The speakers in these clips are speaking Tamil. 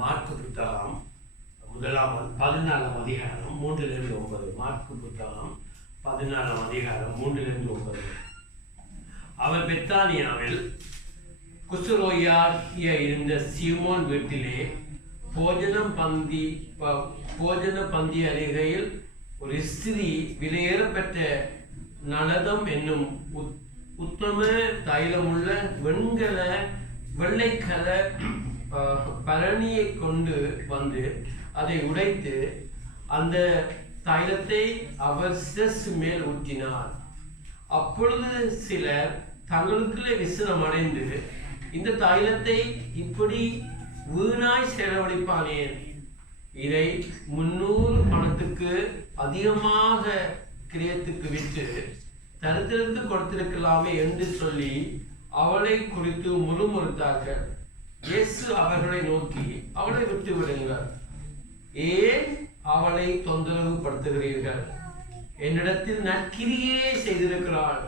மார்க்கு புத்தகம் 14ஆம் அதிகாரம் 3-9. மார்க்கு புத்தகம் 14ஆம் அதிகாரம் 3-9. அவர் பெத்தானியாவில் குஷ்டரோகியாக இருந்த சீமோன் வீட்டிலே போஜன பந்தி அருகையில் ஒரு ஸ்திரீ விலையேறப்பெற்ற நலதம் என்னும் உத்தம தைலமுள்ள வெள்ளைக்கல பரணியை கொண்டு வந்து அதை உடைத்து அந்த தைலத்தை அவர் சிரசு மேல் ஊற்றினார். அப்பொழுது சிலர் தங்களுக்குள்ளே விசனம் அடைந்து, இந்த தைலத்தை இப்படி வீணாய் செலவழிப்பானேன், இதை 300 பணத்துக்கு அதிகமாக கிரயத்துக்கு விட்டு தரித்திரத்து கொடுத்திருக்கலாமே என்று சொல்லி அவளை குறித்து முறுமுறுத்தார்கள். இயேசு அவர்களை நோக்கி, அவளை விட்டு விடுங்கள், ஏன் அவளை தொந்தரவு படுத்துகிறீர்கள்? என்னிடத்தில் நற்கிரியே செய்திருக்கிறாள்.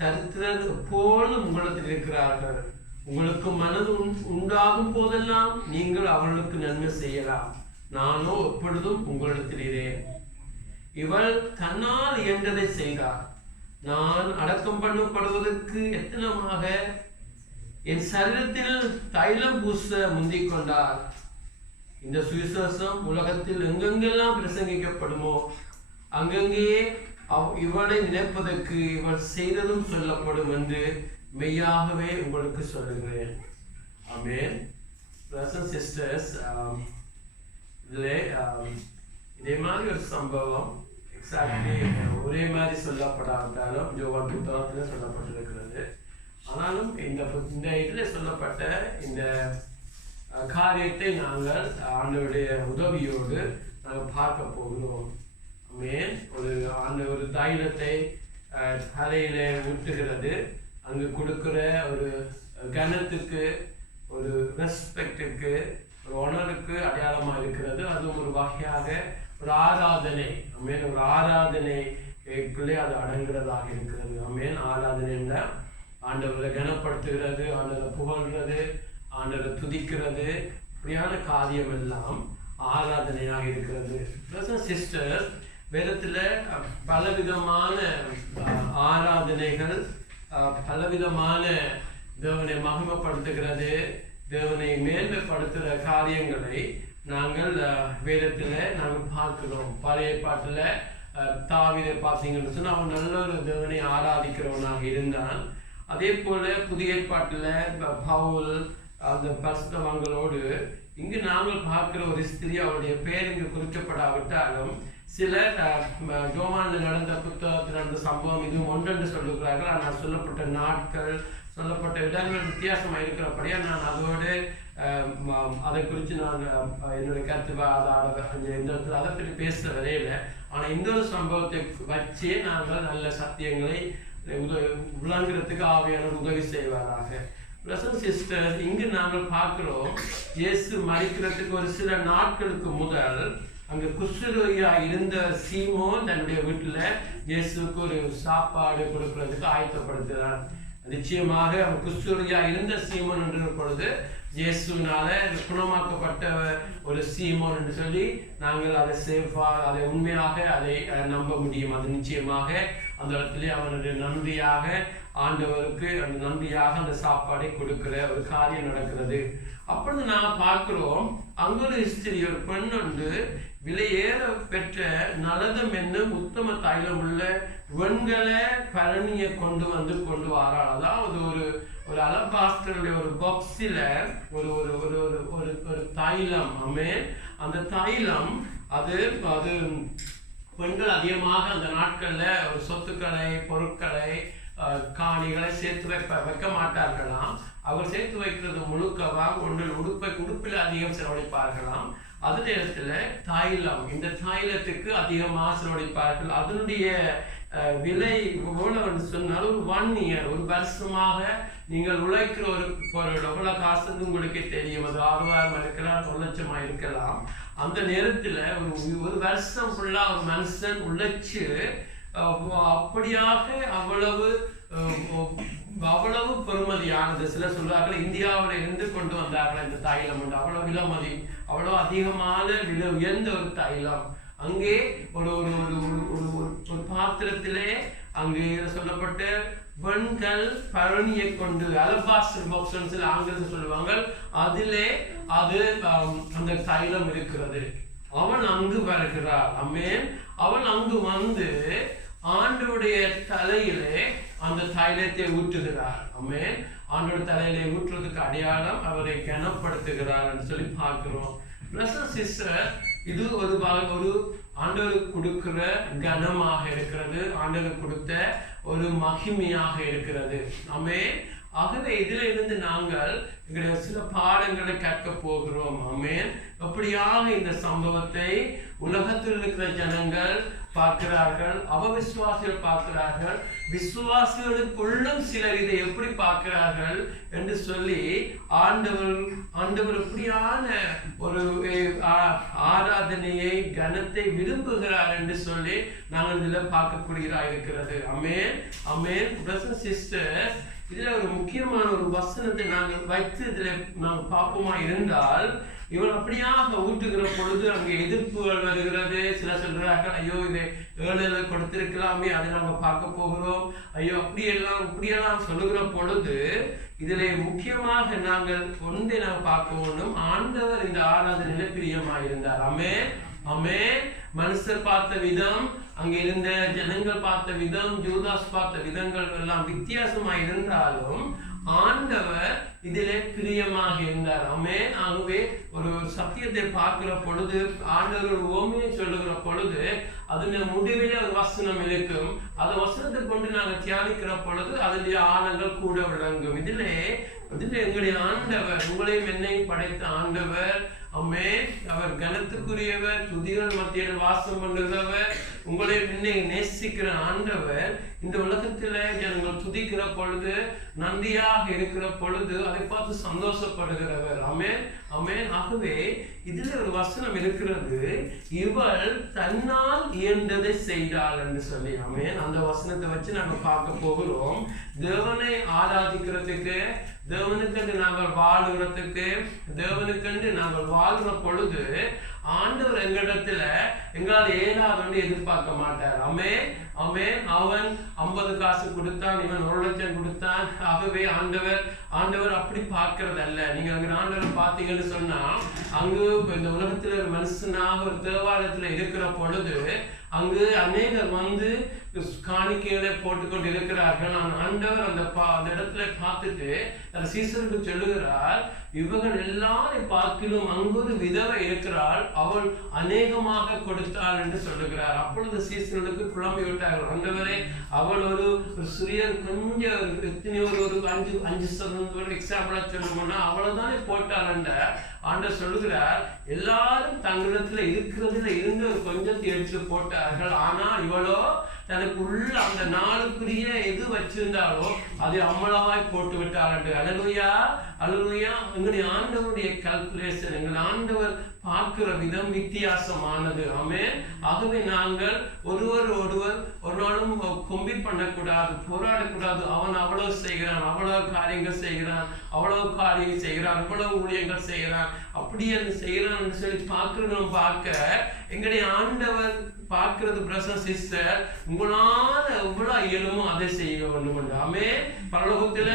தரித்திரர் போலும் உங்களிடத்தில் இருக்கிறார்கள். உங்களுக்கு மனது உண்டாகும் போதெல்லாம் நீங்கள் அவர்களுக்கு நன்மை செய்யலாம். நானோ எப்பொழுதும் உங்களிடத்தில் இருந்தேன். இவள் தன்னால் இயன்றதை செய்தார். நான் அடக்கம் பண்ணப்படுவதற்கு எத்தனமாக என் சரீரத்தில் தைலம் பூச முந்திக் கொண்டார். இந்த சுவிசேஷம் உலகத்தில் எங்கெங்கெல்லாம் பிரசங்கிக்கப்படுமோ அங்கங்கே இவளை நினைப்பதற்கு இவள் செய்ததும் சொல்லப்படும் என்று மெய்யாகவே உங்களுக்கு சொல்லுகிறேன். ஆமென். Brothers and sisters, இதே மாதிரி ஒரு சம்பவம் எக்ஸாக்ட்லி ஒரே மாதிரி சொல்லப்படாவிட்டாலும் யோவான் புத்தகத்தில் சொல்லப்பட்டிருக்கிறது. ஆனாலும் இந்த இதில் சொல்லப்பட்ட இந்த காரியத்தை நாங்கள் ஆண்டவருடைய உதவியோடு நாங்கள் பார்க்க போகிறோம். ஒரு தைலத்தை தலையில ஊட்டுகிறது. அங்கு கொடுக்கிற ஒரு கனத்துக்கு, ஒரு ரெஸ்பெக்டுக்கு, ஒரு ஒனருக்கு அடையாளமாக இருக்கிறது. அதுவும் ஒரு வகையாக ஒரு ஆராதனை, ஒரு ஆராதனைக்குள்ளே அது அடங்குறதாக இருக்கிறது. ஆராதனை என்றால் ஆண்டவரை கனப்படுத்துகிறது, ஆண்டவரை புகழ்கிறது, ஆண்டவரை துதிக்கிறது. இப்படியான காரியம் எல்லாம் ஆராதனையாக இருக்கிறது. சிஸ்டர், வேதத்தில் பலவிதமான ஆராதனைகள், பலவிதமான தேவனை மகிமைப்படுத்துகிறது, தேவனை மேன்மைப்படுத்துகிற காரியங்களை நாங்கள் வேதத்தில் நாங்கள் பார்க்கிறோம். பழைய பாட்டில் தாவீதை பார்த்தீங்கன்னு சொன்னால் அவன் நல்ல ஒரு தேவனை ஆராதிக்கிறவனாக இருந்தான். அதே போல புதிய ஏற்பாட்டில் பவுல் அந்த பரிசுத்தவான்களோடு இங்கு நாங்கள் பார்க்கிற ஒரு ஸ்திரீ, அவருடைய பெயர் இங்கு குறிக்கப்படாவிட்டாலும் சில யோவானில் நடந்த புத்தகத்தில் நடந்த சம்பவம் இதுவும் ஒன்றென்று சொல்லுகிறார்கள். ஆனால் சொல்லப்பட்ட நாட்கள், சொல்லப்பட்ட இடங்கள் வித்தியாசமாக இருக்கிறபடியா நான் அதோடு அதை குறித்து நான் என்னுடைய கருத்து அதை பற்றி பேசுகிற வரையில். ஆனால் இந்த ஒரு சம்பவத்தை வச்சே நாங்கள் நல்ல சத்தியங்களை விளங்குறதுக்கு ஆவியானவர் உதவி செய்வாராக. பிரசன்ட் சிஸ்டர், இங்கு நாங்கள் பார்க்கிறோம், இயேசு மரிக்கிறதுக்கு ஒரு சில நாட்களுக்கு முதல் அங்கே குஷ்டரோகியா இருந்த சீமோன் தன்னுடைய வீட்டில் இயேசுக்கு ஒரு சாப்பாடு கொடுக்கறதுக்கு ஆயத்தப்படுத்துகிறார். நிச்சயமாக அவன் குஷ்டரோகியா இருந்த சீமோன் என்று பொழுது இயேசுனால குணமாக்கப்பட்ட ஒரு சீமோன் என்று சொல்லி நாங்கள் அதை அதை உண்மையாக அதை நம்ப முடியும். அது நிச்சயமாக அந்த இடத்துல அவனுடைய நன்றியாக ஆண்டவருக்கு அந்த நன்றியாக அந்த சாப்பாடை கொடுக்கிற ஒரு காரியம் நடக்கிறது. அப்பொழுது நான் பார்க்கிறோம், அங்கு ஒரு ஸ்திரீ, ஒரு பெண் ஒன்று விலையேற பெற்ற நலதம் என்னும் உத்தம தைலம் உள்ள வெண்கல பரணியை கொண்டு வாராள். அதாவது ஒரு அலபாஸ்டருடைய ஒரு பாக்ஸில் ஒரு தைலம். அந்த தைலம் அது பெண்கள் அதிகமாக அந்த நாட்களில் ஒரு சொத்துக்களை, பொருட்களை, காணிகளை சேர்த்து வைக்க மாட்டார்களாம். அவர் சேர்த்து வைக்கிறது முழுக்கவாக ஒன்றில் உடுப்பில் அதிகம் செலவழிப்பார்களாம். அதே நேரத்தில் தைலம், இந்த தைலத்துக்கு அதிகமாக செலவழிப்பார்கள். அதனுடைய விலை எவ்வளவு சொன்னால் ஒரு 1 year, ஒரு வருஷமாக நீங்கள் உழைக்கிற ஒரு பொருள் எவ்வளோ காசுன்னு உங்களுக்கே தெரியும். அது 6,000 இருக்கலாம், 1 லட்சமாக இருக்கலாம். அந்த நேரத்தில் ஒரு வருஷம் ஃபுல்லாக ஒரு மனுஷன் உழைச்சு அப்படியாக அவ்வளவு அவ்வளவு பெருமதியானது. சிலர் சொல்றார்கள் இந்தியாவில இருந்து கொண்டு வந்தார்கள் இந்த தைலம் என்று. அவ்வளவு விலைமதி, அவ்வளவு அதிகமான விலை உயர்ந்த ஒரு தைலம். அங்கே ஒரு ஒரு ஒரு ஒரு பாத்திரத்திலே அங்கே சொல்லப்பட்ட வெண்கல் பரணியை கொண்டு அலபாஸ்டர் பாக்ஸ் ஆங்கிலத்தில் சொல்லுவாங்க, அதிலே அது அந்த தைலம் இருக்கிறது. அவன் அங்கு வருகிறார். ஆமென். அவன் அங்கு வந்து ஆண்டவருடைய தலையிலே அந்த தைலத்தை ஊற்றுகிறார். ஆமென். ஆண்டோட தலையிலே ஊற்றுறதுக்கு அடையாளம் அவரை கனப்படுத்துகிறார் என்று சொல்லி பார்க்கிறோம். சிஸ்டர், இது ஒரு ஆண்டவருக்கு கொடுக்கிற கனமாக இருக்கிறது, ஆண்டவருக்கு கொடுத்த ஒரு மகிமையாக இருக்கிறது. ஆமென். ஆகவே இதில் இருந்து நாங்கள் எங்களுடைய சில பாடங்களை கற்க போகிறோம். ஆமென். எப்படியாக இந்த சம்பவத்தை உலகத்தில் இருக்கிற ஜனங்கள் பார்க்கிறார்கள், அவவிசுவாசிகள் பார்க்கிறார்கள், விசுவாசிகளுக்குள்ளும் சிலர் இதை எப்படி பார்க்கிறார்கள் என்று சொல்லி ஆண்டவர் எப்படியான ஒரு ஆராதனையை கனத்தை விரும்புகிறார் என்று சொல்லி நாங்கள் இதில் பார்க்கக்கூடியதா இருக்கிறது. ஆமென். ஆமென். பிரதர்ஸ் சிஸ்டர்ஸ், இதுல ஒரு முக்கியமான ஒரு வசனத்தை நாங்கள் வைத்து இதுல நாங்கள் பார்ப்போமா இருந்தால், இவன் அப்படியாக ஊட்டுகிற பொழுது அங்கே எதிர்ப்புகள் வருகிறது. சில சொல்றார்கள், ஐயோ இதை 7 கொடுத்திருக்கலாமே, அதை நாங்கள் பார்க்க போகிறோம், ஐயோ இப்படியெல்லாம் சொல்லுகிற பொழுது இதிலே முக்கியமாக நாங்கள் ஒன்றை நாங்கள் பார்க்க வேண்டும். ஆண்டவர் இந்த ஆராதனையில பிரியமாயிருந்தார். ஆமென். ஆமென். மனுஷர் பார்த்த விதம், அங்க இருந்த ஜனங்கள் பார்த்த விதம், யூதாஸ் பார்த்த விதங்கள் எல்லாம் வித்தியாசமா இருந்தாலும் ஆண்டவர் இதிலே பிரியமாக இருந்தார். ஆமென். ஆகவே ஒரு சத்தியத்தை பார்க்கிற பொழுது, ஆண்டவர் ஒரு உவமையை சொல்லுகிற பொழுது அதனுடைய முடிவிலே ஒரு வசனம் இருக்கும். அந்த வசனத்தை கொண்டு நாங்கள் தியானிக்கிற பொழுது அதனுடைய ஆழங்கள் கூட விளங்கும். இதிலே எங்களுடைய ஆண்டவர், உங்களையும் என்னையும் படைத்த ஆண்டவர். ஆமென். அவர் கனத்துக்குரியவர், துதிகள் மத்தியில் வாசம் பண்ணுகிறவர், உங்களை என்னை நேசிக்கிற ஆண்டவர். இந்த உலகத்தில ஜனங்கள் துதிக்கிற பொழுது, நன்றியாக இருக்கிற பொழுது அதை பார்த்து சந்தோஷப்படுகிறவர். ஆமென். ஆமென். ஆகவே இதுல ஒரு வசனம் இருக்கிறது, இவள் தன்னால் இயன்றதை செய்தாள் என்று சொல்லி. ஆமென். அந்த வசனத்தை வச்சு நாங்க பார்க்க போகிறோம். தேவனை ஆராதிக்கிறதுக்கு, தேவனுக்கென்று நாங்கள் வாழுகிறதுக்கு, தேவனுக்கென்று நாங்கள் வாழ்கிற பொழுது ஆண்டவர் எங்களிடத்துல எங்களால் ஏதாவது எதிர்பார்க்க மாட்டார். ஆமென். ஆமென். அவன் 50 காசு கொடுத்தான், இவன் 1 லட்சம் கொடுத்தான். ஆகவே ஆண்டவர் அப்படி பார்க்கறது அல்ல. நீங்க அங்க ஆண்டவர் பார்த்தீங்கன்னு சொன்னா, அங்கு இந்த உலகத்துல ஒரு மனுஷனாக ஒரு தேவாலயத்துல இருக்கிற பொழுது அங்கு அநேகர் வந்து காணிக்கைகளை போட்டுக்கொண்டு இருக்கிறார்கள். ஆண்டவர் அந்த இடத்துல பார்த்துட்டு அந்த சீசருக்கு சொல்லுகிறார், இவர்கள் எல்லாரை பார்க்கிலும் அங்கு ஒரு விதவை இருக்கிறாள், அவள் அநேகமாக கொடுத்தாள் என்று சொல்லுகிறார். அப்பொழுது சீசர்களுக்கு குழம்பி விட்டார்கள். ஆண்டவரே, அவள் ஒரு சிறிய கொஞ்சம் எத்தனையோ ஒரு 5% எக்ஸாம்பிளா சொல்லணும்னா அவ்வளவுதானே போட்டாள் என்ற ஆண்டவர் சொல்லுகிறார். எல்லாரும் தங்களிடத்துல இருக்கிறதுல இருந்து ஒரு கொஞ்சத்தை எடுத்து போட்டார்கள். ஆனா இவளோ தனக்கு உள்ள அந்த நாளுக்குரிய எது வச்சிருந்தாலோ அதை அம்மளவாய் போட்டு விட்டாள் என்று. அல்லேலூயா, அல்லேலூயா. எங்களுடைய ஆண்டவருடைய கால்குலேஷன், எங்கள் ஆண்டவர் பார்க்கிற விதம் வித்தியாசமானது. ஆமென். ஆகவே நாங்கள் ஒருவர் ஒரு நாளும் கொம்பிட் பண்ணக்கூடாது, போராடக்கூடாது. அவன் அவ்வளவு செய்கிறான், அவ்வளவு காரியங்கள் செய்கிறான், இவ்வளவு ஊழியங்கள் செய்கிறான், அப்படி என்று செய்கிறான் என்று சொல்லி பார்க்க எங்களுடைய ஆண்டவர் பார்க்கிறது. பிரதர் சிஸ்டர், உங்களால எவ்வளவு இயலுமோ அதை செய்ய வேண்டும். ஆமென். பரலோகத்துல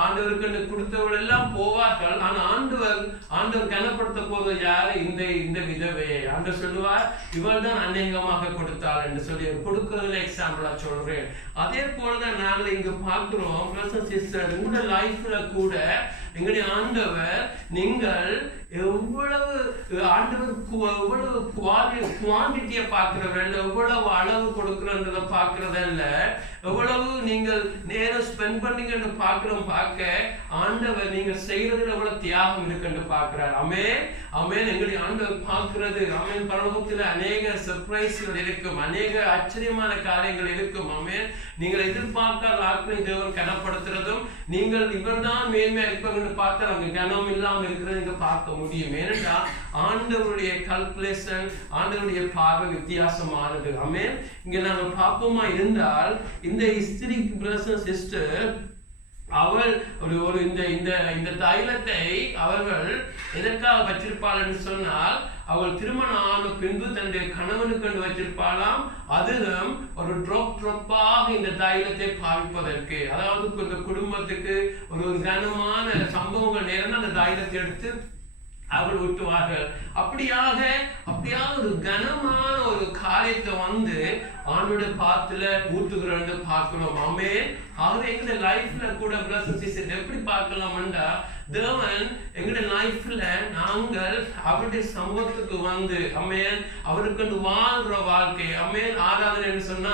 ஆண்டவருக்கு கொடுத்தவர்கள் எல்லாம் போவார்கள். ஆனா ஆண்டவர் கனப்படுத்த போவது யாரு? இந்த விதவையை. ஆண்டவர் சொல்லுவார், இவள் தான் அநேகமாக கொடுத்தாள் என்று சொல்லி கொடுக்கறதுல எக்ஸாம்பிளா சொல்றேன். அதே போலதான் நாங்கள் இங்க பார்க்கிறோம். பிரதர் சிஸ்டர், உங்களோட லைஃப்ல கூட எங்களுடைய ஆண்டவர், நீங்கள் எவ்வளவு குவான்டிட்டியை பார்க்கிறவர்கள், எவ்வளவு அளவு கொடுக்கிறன்றத பார்க்கறதல்ல, எவ்வளவு நீங்கள் நேரம் ஸ்பெண்ட் பண்ணீங்கன்னு பார்க்க ஆண்டவர் நீங்கள் செய்யறதுல எவ்வளவு தியாகம் இருக்குன்னு பார்க்கிறார். ஆமென். ஆமென். எங்களுடைய ஆண்டவர் பார்க்கிறது. ஆமென். பரலோகத்தில் அநேக சர்ப்ரைஸ்கள் இருக்கும், அநேக ஆச்சரியமான காரியங்கள் இருக்கும். ஆமென். நீங்கள் எதிர்பார்க்காத ஆட்களை தேவன் கனப்படுத்துறதும், நீங்கள் இவர்தான் மேன்மையா இருப்பாங்கன்னு பார்த்தா அங்க கனம் இல்லாம இருக்கிறது நீங்க பார்க்க முடியும். ஏனென்றால் ஆண்டவருடைய கால்குலேஷன், ஆண்டவருடைய பார்வை வித்தியாசமானது. ஆமென். இங்க நாங்கள் பார்ப்போமா இருந்தால், இந்த ஸ்திரீ பிரதர் சிஸ்டர் அவள் ஒரு இந்த இந்த இந்த தைலத்தை அவர்கள் எதற்காக வச்சிருப்பாள் என்று சொன்னால், அவள் திருமணம் ஆன பின்பு தன்னுடைய கணவனுக்கு வச்சிருப்பாளாம். அதுவும் ஒரு ட்ராப்பாக இந்த தைலத்தை பாவிப்பதற்கு, அதாவது இந்த குடும்பத்துக்கு ஒரு கனமான சம்பவங்கள் நேரம் அந்த தைலத்தை எடுத்து அவள் ஊட்டுவார்கள். அப்படியாக ஒரு கனமான ஒரு காரியத்தை ஆண்டோட பாத்துல ஊட்டுகிறோன்னு பார்க்கணும். ஆமென். ஆகவே எங்க லைஃப்ல கூட எப்படி பார்க்கலாம்டா, தேவன் எங்களுடைய லைஃப்ல நாங்கள் அவருடைய சமூகத்துக்கு ஆமென், அவருக்கு வாழ்ற வாழ்க்கை. ஆமென். ஆராதனை சொன்னா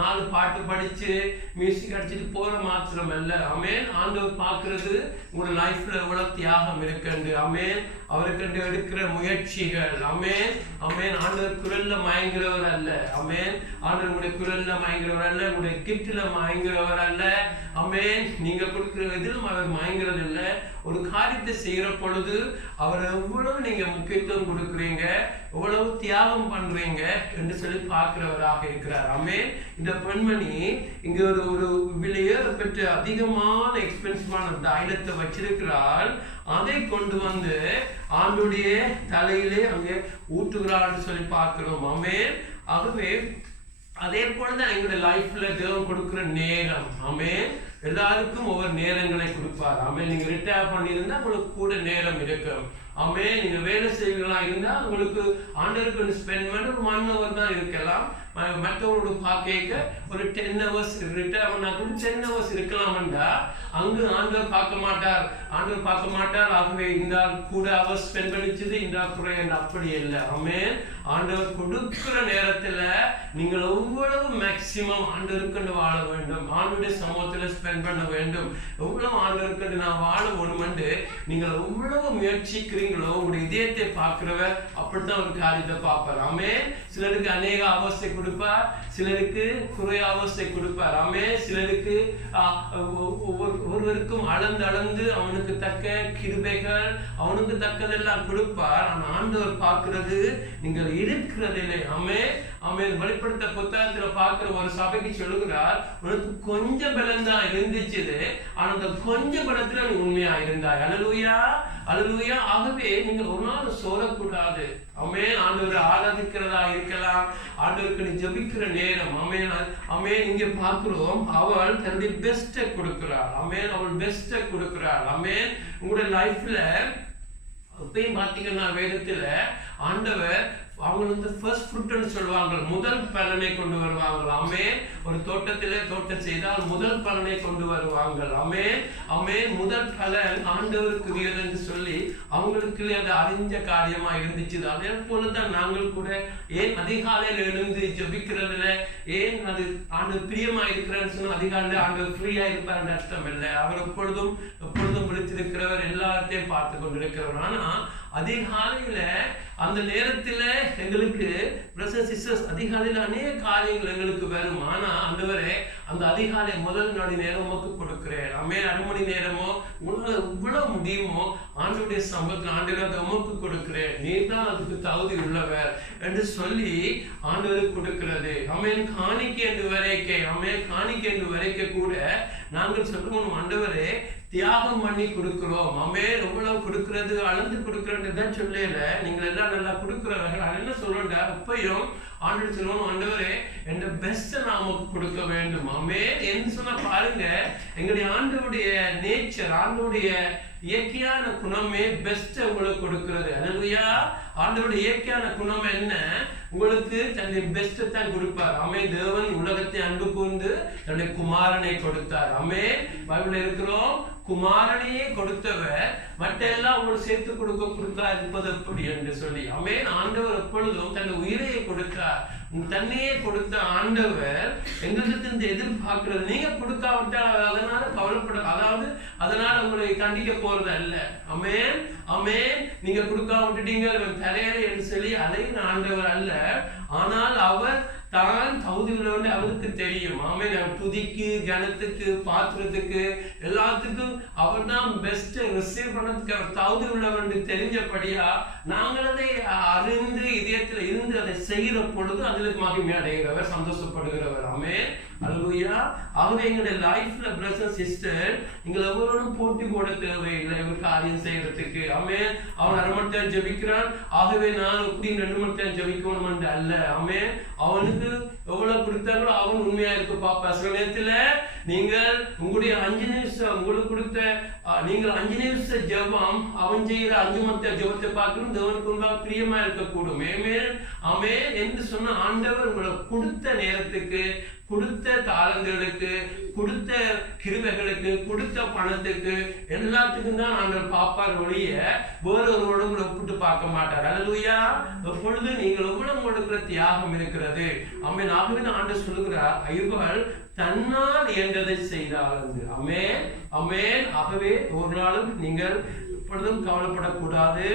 4 பாட்டு படிச்சு மியூசிக் அடிச்சுட்டு போற மாத்திரம் அல்ல. ஆமென். ஆண்டவர் பார்க்கிறது உங்களோட லைஃப்ல எவ்வளவு தியாகம் இருக்குண்டு. ஆமென். அவருக்கு எடுக்கிற முயற்சிகள். ஆமென். ஆமென். ஆண்டவர் குரல்ல மயங்குறவர் அல்ல. ஆமென். ஆண்டவர் உங்களுடைய குரல்ல மயங்குறவர் அல்ல, உங்களுடைய கிஃப்ட்ல மயங்குறவர் அல்ல. ஆமென். நீங்க கொடுக்கிற இதிலும் அவர் மயங்குறது இல்லை. ஒரு காரியத்தை செய்யற பொழுது அவர் எவ்வளவு நீங்க முக்கியத்துவம் கொடுக்குறீங்க, எவ்வளவு தியாகம் பண்றீங்க என்று சொல்லி பார்க்கிறவராக இருக்கிறார். ஆமென். இந்த பெண்மணி இங்க ஒரு விலையேற பெற்ற அதிகமான எக்ஸ்பென்சிவான தைலத்தை வச்சிருக்கிறாள். அதை கொண்டு ஆண்டுடைய தலையிலே அங்கே ஊற்றுகிறான்னு சொல்லி பார்க்கிறோம். ஆமென். ஆகவே அதே போலதான் எங்களுடைய லைஃப்ல தேவன் கொடுக்கிற நேரம். ஆமென். எல்லாருக்கும் ஒவ்வொரு நேரங்களை கொடுப்பார். ஆமென். நீங்க ரிட்டையர் பண்ணியிருந்தா உங்களுக்கு கூட நேரம் இருக்கும். ஆமென். நீங்க வேலை செய்வீங்களா இருந்தா உங்களுக்கு ஆண்டவருக்கு ஸ்பெண்ட் பண்ண 1 hour தான் இருக்கலாம். மற்றவரோட பார்க்க ஒரு 10 hours ரிட்டையர் பண்ணா கூட 10 hours இருக்கலாம்டா. அங்கு ஆண்டவர் பார்க்க மாட்டார். ஆகவே இந்த கூட அவர் ஸ்பெண்ட் பண்ணிச்சது இந்த குறை அப்படி இல்லை. ஆமென். ஆண்டவர் கொடுக்கிற நேரத்துல நீங்கள் எவ்வளவு மேக்சிமம் ஆண்டவருக்கு வாழ வேண்டும், ஆண்டுடைய சமூகத்துல ஸ்பெண்ட் பண்ண வேண்டும், எவ்வளவு ஆண்டவருக்கு நான் வாழ வேணுமென்று நீங்கள் எவ்வளவு முயற்சிக்கிறீங்களோ உங்களுடைய இதயத்தை பார்க்கிறவர் அப்படித்தான் ஒரு காரியத்தை பார்ப்பார். ஆமென். சிலருக்கு அநேக அவஸ்தை கொடுப்பார், சிலருக்கு குறை அவஸ்தை கொடுப்பார். ஆமென். சிலருக்கு ஒருவருக்கும் அளந்து அவனுக்கு தக்க கிருபைகள் அவனுக்கு தக்கதெல்லாம் கொடுப்பார். ஆனால் ஆண்டவர் பார்க்கிறது நீங்கள் இருக்கிறதில்லை. ஆமென். ஆமென். வெளிப்படுத்த புத்தகத்துல பார்க்கிற ஒரு சபைக்கு சொல்லுகிறார், உனக்கு கொஞ்சம் பலம் தான் இருந்துச்சு, ஆனா அந்த கொஞ்ச பலத்துல நீ உண்மையா இருந்தாய். அல்லேலூயா, அல்லேலூயா. ஆகவே நீங்க ஒரு நாள் சோரக்கூடாது. ஆமென். ஆண்டவரை ஆராதிக்கிறதா இருக்கலாம், ஆண்டவருக்கு நீ ஜெபிக்கிற நேரம். ஆமென். ஆமென். இங்க பார்க்கிறோம், அவள் தன்னுடைய பெஸ்ட்டை கொடுக்கிறாள். ஆமென். அவள் பெஸ்ட்டை கொடுக்கிறாள். ஆமென். உங்களுடைய லைஃப்ல இப்பயும் பார்த்தீங்கன்னா வேதத்துல ஆண்டவர் அவங்க ஃபர்ஸ்ட் ஃப்ரூட்னு சொல்லுவாங்க, முதல் பலனை கொண்டு வருவாங்க. ஆமென். ஒரு தோட்டம் செய்தால் முதல் பலனை கொண்டு வருவாங்க. ஆமென். ஆமென். முதல் பலன் ஆண்டவருக்குரியது என்று சொல்லி அவங்களுக்கு அது அறிஞ்ச காரியமா இருந்துச்சு. அதே போலதான் நாங்கள் கூட ஏன் அதிகாலையில் எழுந்து ஜெபிக்கிறதுல ஏன் அது ஆண்டவர் பிரியமா இருக்கிறேன்னு சொன்னா அதிகாலையில் ஆண்டவர் ஃப்ரீயா இருப்பார் அர்த்தம் இல்லை. அவர் எப்பொழுதும் விழித்திருக்கிறவர், எல்லாத்தையும் பார்த்து கொண்டிருக்கிறவர். ஆனா அதிகாலையில அந்த நேரத்துல எங்களுக்கு அதிகாலையில அநேக காரியங்கள் எங்களுக்கு வரும். ஆனா ஆண்டவரே அந்த அதிகாலை முதல் நாடி நேரம் உமக்கு கொடுக்கிறேன். அம்மே 1/2 மணி நேரமோ உங்களால எவ்வளவு முடியுமோ ஆண்டவருடைய சமூகத்தில் ஆண்டவர் உமக்கு கொடுக்கிறேன், நீர் தான் அதுக்கு தகுதி உள்ளவர் என்று சொல்லி ஆண்டவருக்கு கொடுக்கிறது. அம்மேன் காணிக்கை என்று வரைக்க கூட நாங்கள் சொல்லுவோம், ஆண்டவரே தியாகம் பண்ணி கொடுக்கிறோம். அம்மேன் எவ்வளவு கொடுக்கிறது அளந்து கொடுக்கிறேன்னு தான் சொல்லல, நீங்கள் எல்லாம் நல்லா கொடுக்கிறவர்கள். அது என்ன சொல்றா இப்பயும் ஆண்டவர் சொல்லுவோம், ஆண்டவரே என்ற பெஸ்ட்டை நாம கொடுக்க வேண்டும். அம்மேன் என்று சொன்னா பாருங்க, எங்களுடைய ஆண்டவருடைய நேச்சர், ஆண்டவருடைய இயற்கையான குணமே பெஸ்ட் உங்களுக்கு கொடுக்கிறது. அல்லேலூயா. ஆண்டவருடைய இயற்கையான குணம் என்ன? உங்களுக்கு தன்னுடைய பெஸ்ட் தான் கொடுப்பார். ஆமே. தேவன் உலகத்தை அன்பு கூர்ந்து தன்னுடைய குமாரனை கொடுத்தார். ஆமே. பைபிள்ல இருக்கிறோம், குமாரனையே கொடுத்தவர் மற்ற எல்லாம் உங்களுக்கு சேர்த்து கொடுக்கா இருப்பது எப்படி என்று சொல்லி. ஆமே. ஆண்டவர் எப்பொழுதும் தன் உயிரையை கொடுத்தார். தன்னையே கொடுத்த ஆண்டவர் எங்களுக்கு எதிர்பார்க்கிறது, நீங்க கொடுக்காவிட்டால் அதனால கவலைப்பட, அதாவது அதனால உங்களை கண்டிக்க போறது அல்ல. அமேன். அமேன். நீங்க கொடுக்காம விட்டுட்டீங்க தரையறை என்று சொல்லி அதையும் ஆண்டவர் அல்ல. ஆனால் அவர் தான் தகுதி உள்ளவன் அவருக்கு தெரியும். ஆமென். துதிக்கு, கனத்துக்கு, பாத்திரத்துக்கு, எல்லாத்துக்கும் அவர் தான் பெஸ்ட் ரிசீவ் பண்ணதுக்கு அவர் தகுதி உள்ளவன் தெரிஞ்சபடியா நாங்கள் அதை அறிந்து இதயத்தில் இருந்து அதை செய்கிற பொழுது அதில் மகிமை அடைகிறவர், சந்தோஷப்படுகிறவர். ஆமென். அல்லேலூயா. ஆகவே எங்களுடைய லைஃப்ல பிரதர் சிஸ்டர் எங்களை எவரோடும் போட்டி போட தேவையில்லை ஒரு காரியம் செய்யறதுக்கு. ஆமென். அவன் 1/2 மணி நேரம் ஜெபிக்கிறான், ஆகவே நான் இப்படி 2 மணி நேரம் ஜெபிக்கணும் அல்ல. ஆமென். அவனுக்கு எவ்வளவு கொடுத்தாங்களோ அவன் உண்மையா இருக்கு பாப்பா. சில நேரத்துல நீங்கள் உங்களுடைய 5 நிமிஷம் உங்களுக்கு கொடுத்த நீங்கள் 5 நிமிஷம் ஜெபம் அவன் செய்கிற 5 மணி நேரம் ஜெபத்தை பார்க்கணும் தேவனுக்கு உண்டாக பிரியமா இருக்கக்கூடும். ஆமென் என்று சொன்ன ஆண்டவர் உங்களை கொடுத்த நேரத்துக்கு, கொடுத்த தாளங்களுக்கு, கொடுத்த கிருபைகளுக்கு, கொடுத்த பணத்துக்கு எல்லாத்துக்கும் தான் நாங்கள் பார்ப்பார் ஒழிய வேறொருவரோடு உங்களை ஒப்பிட்டு பார்க்க மாட்டார். அல்லேலூயா. எப்பொழுது நீங்கள் எவ்வளவு கொடுக்கிற தியாகம் இருக்கிறது. ஆமென். ஆகவே ஆண்டவர் சொல்லுகிறார், இவர்கள் தன்னால் இயன்றதை செய்தார். ஆமென். ஆமென். ஆகவே ஒரு நாளும் நீங்கள் எப்பொழுதும் கவலைப்படக்கூடாது.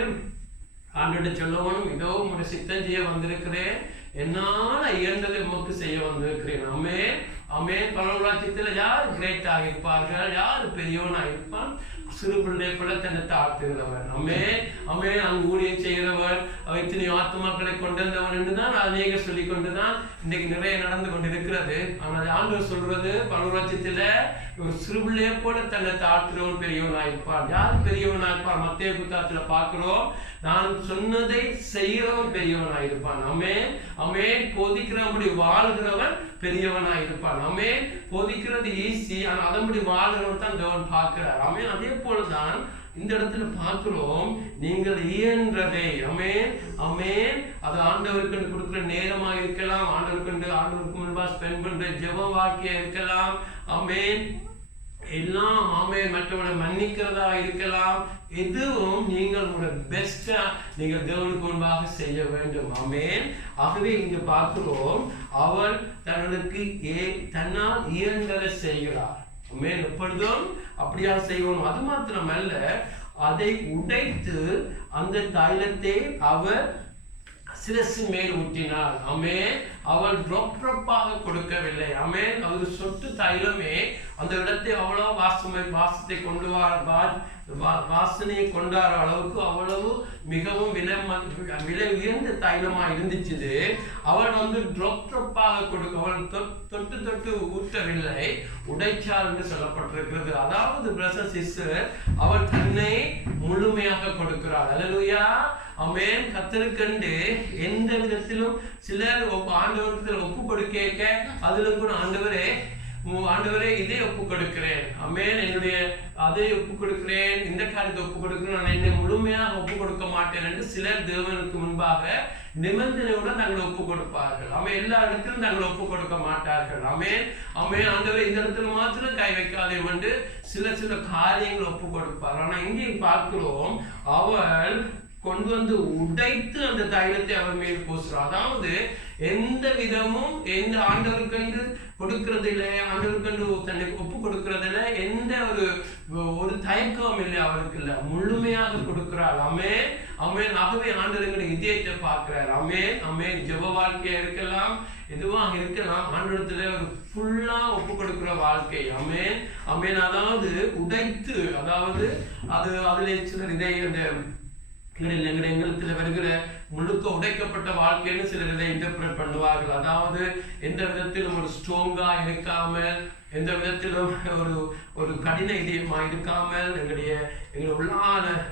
ஆண்டவர்கிட்ட சொல்லணும், இதோ உங்களுடைய சித்தம் செய்ய வந்திருக்கிறேன், என்னால இயன்றதை உமக்கு செய்ய வந்திருக்கிறேன். ஆமென். ஆமென். பரலோகத்தில் யார் கிரேட்டாக இருப்பார்கள், யார் பெரியவனாக இருப்பான்? சிறு பிள்ளை கூட தன்னை தாழ்த்துகிறவன். ஆமென். ஆமென். அங்கு ஊழியம் செய்கிறவன், எத்தனை ஆத்மாக்களை கொண்டிருந்தவன் என்றுதான் அநேகர் சொல்லி கொண்டுதான் இன்னைக்கு நிறைய நடந்து கொண்டிருக்கிறது. ஆனால் ஆண்டவர் சொல்றது பரலோகத்தில் ஒரு சிறு பிள்ளையை போல தன்னை தாழ்த்துறவன் பெரியவனாயிருப்பான். யார் பெரியவனாயிருப்பான்? மத்தேயு புத்தகத்துல பார்க்கிறோம், நான் சொன்னதை செய்கிறவன் பெரியவனாயிருப்பான். ஆமென். ஆமென். போதிக்கிறபடி வாழ்கிறவன் பெரியவனாயிருப்பான். ஆமென். போதிக்கிறது ஈஸி, ஆனால் அதன்படி வாழ்கிறவன் தான் தேவன் பார்க்கிறார். ஆமென். அதே போலதான் இந்த இடத்துல பார்க்கிறோம், நீங்கள் இயன்றதை. ஆமென். ஆமென். அது ஆண்டவருக்கு கொடுக்கிற நேரமா இருக்கலாம், ஆண்டவருக்கு முன்பா ஸ்பெண்ட் பண்ற ஜெப வாழ்க்கையா இருக்கலாம். ஆமென். எல்லாம் ஆமென். மற்றவனை மன்னிக்கிறதா இருக்கலாம். எதுவும் நீங்கள் உங்களோட பெஸ்டா நீங்கள் தேவனுக்கு முன்பாக செய்ய வேண்டும். ஆமென். ஆகவே இங்கு பார்க்கிறோம், அவள் தன்னுக்கு தன்னால் இயன்றதை செய்கிறார். ஆமென். எப்பொழுதும் அப்படியா செய்வோம். அது மாத்திரமல்ல, அதை உடைத்து அந்த தைலத்தை அவர் சிரசு மேல் ஊற்றினார். ஆமென். அவள் ட்ராப்பாக கொடுக்கவில்லை. ஆமென். ஒரு சொட்டு தைலமே அந்த இடத்தை அவ்வளவு வாசத்தை கொண்டு வாசனையை கொண்டாட அளவுக்கு அவ்வளவு மிகவும் விலை உயர்ந்த தைலமா இருந்துச்சு. அவள் ட்ராப்பாக கொடுக்க, அவள் தொட்டு தொட்டு ஊற்றவில்லை, உடைச்சார் என்று சொல்லப்பட்டிருக்கிறது. அதாவது பிரதர் சிஸ்டர், அவள் தன்னை முழுமையாக கொடுக்கிறாள். அல்லேலூயா. ஆமென். கர்த்தருக்கென்று எந்த விதத்திலும் சிலர் ஆண்டவரத்தில் ஒப்பு கொடுக்க, அதுல கூட ஆண்டவரே இதை ஒப்பு கொடுக்கிறேன். ஆமென். என்னுடைய அதை ஒப்பு கொடுக்கிறேன், இந்த காரியத்தை ஒப்பு கொடுக்கிறேன், நான் என்னை முழுமையாக ஒப்பு கொடுக்க மாட்டேன் என்று சிலர் தேவனுக்கு முன்பாக நிபந்தனையுடன் தாங்கள் ஒப்பு கொடுப்பார்கள். ஆமென். எல்லா இடத்திலும் தாங்கள் ஒப்பு கொடுக்க மாட்டார்கள். ஆமென். ஆமென். ஆண்டவரே இந்த இடத்துல மாத்திரம் கை வைக்காதே என்று சில காரியங்கள் ஒப்பு கொடுப்பார். ஆனா இங்கே பார்க்கிறோம், அவள் கொண்டு உடைத்து அந்த தைலத்தை அவர் மேல் பூசுறார். அதாவது எந்த விதமும் எந்த ஆண்டவருக்கு கொடுக்கிறது இல்லை, ஆண்டவருக்கு தன்னை ஒப்பு கொடுக்கிறது இல்லை, எந்த ஒரு தயக்கம் இல்லை அவருக்கு இல்லை, முழுமையாக கொடுக்கிறார். ஆமென். ஆமென். ஆகவே ஆண்டவருடைய இதயத்தை பார்க்கிறார். ஆமென். ஆமென். ஜெப வாழ்க்கையா இருக்கலாம், எதுவாக இருக்கலாம், ஆண்டவரத்துல ஒரு ஃபுல்லா ஒப்பு கொடுக்கிற வாழ்க்கை. ஆமென். ஆமென். அதாவது உடைத்து, அதாவது அதுல சிலர் இதை எங்களுக்கு வருகிற முழுக்க உடைக்கப்பட்ட வாழ்க்கைன்னு சிலர் இதை இன்டர்பிரட் பண்ணுவார்கள். அதாவது எந்த விதத்திலும் ஒரு ஸ்ட்ராங்கா இருக்காமல், எந்த விதத்திலும் ஒரு கடின இதயமா இருக்காமல், எங்களுடைய